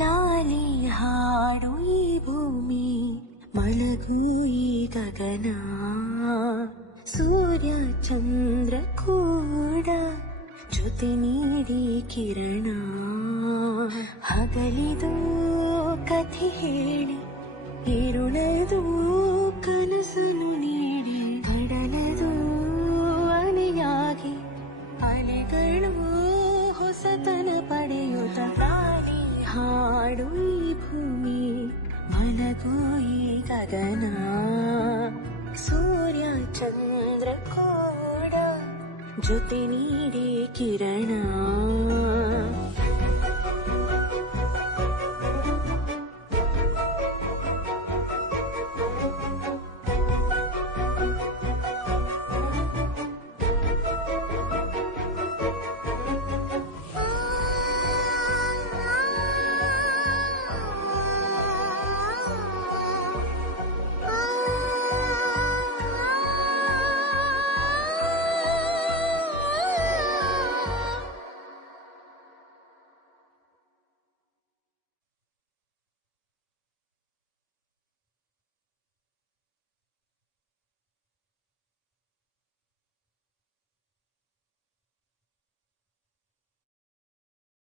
ಲಾಲಿ ಹಾಡು ಈ ಭೂಮಿ ಮಲಗು ಈ ಗಗನ ಸೂರ್ಯ ಚಂದ್ರ ಕೂಡ ಜೊತೆ ನೀಡಿ ಕಿರಣ ಹಗಲಿದು ಕಥೆ ಹೇಳಿ ಇರುಳದು ಕನಸನು ನೀಡಿ ಕಡಲದು ಅಲೆಯಾಗಿ ಅಲೆಗಳು ಹೊಸತನ ಪಡೆಯುತ್ತ ಲಾಲಿ ಹಾಡು ಈ ಭೂಮಿ ಮಲಗು ಈ ಗಗನ ಸೂರ್ಯ ಚಂದ್ರ ಕೂಡ ಜೊತೆ ನೀಡಿ ಕಿರಣ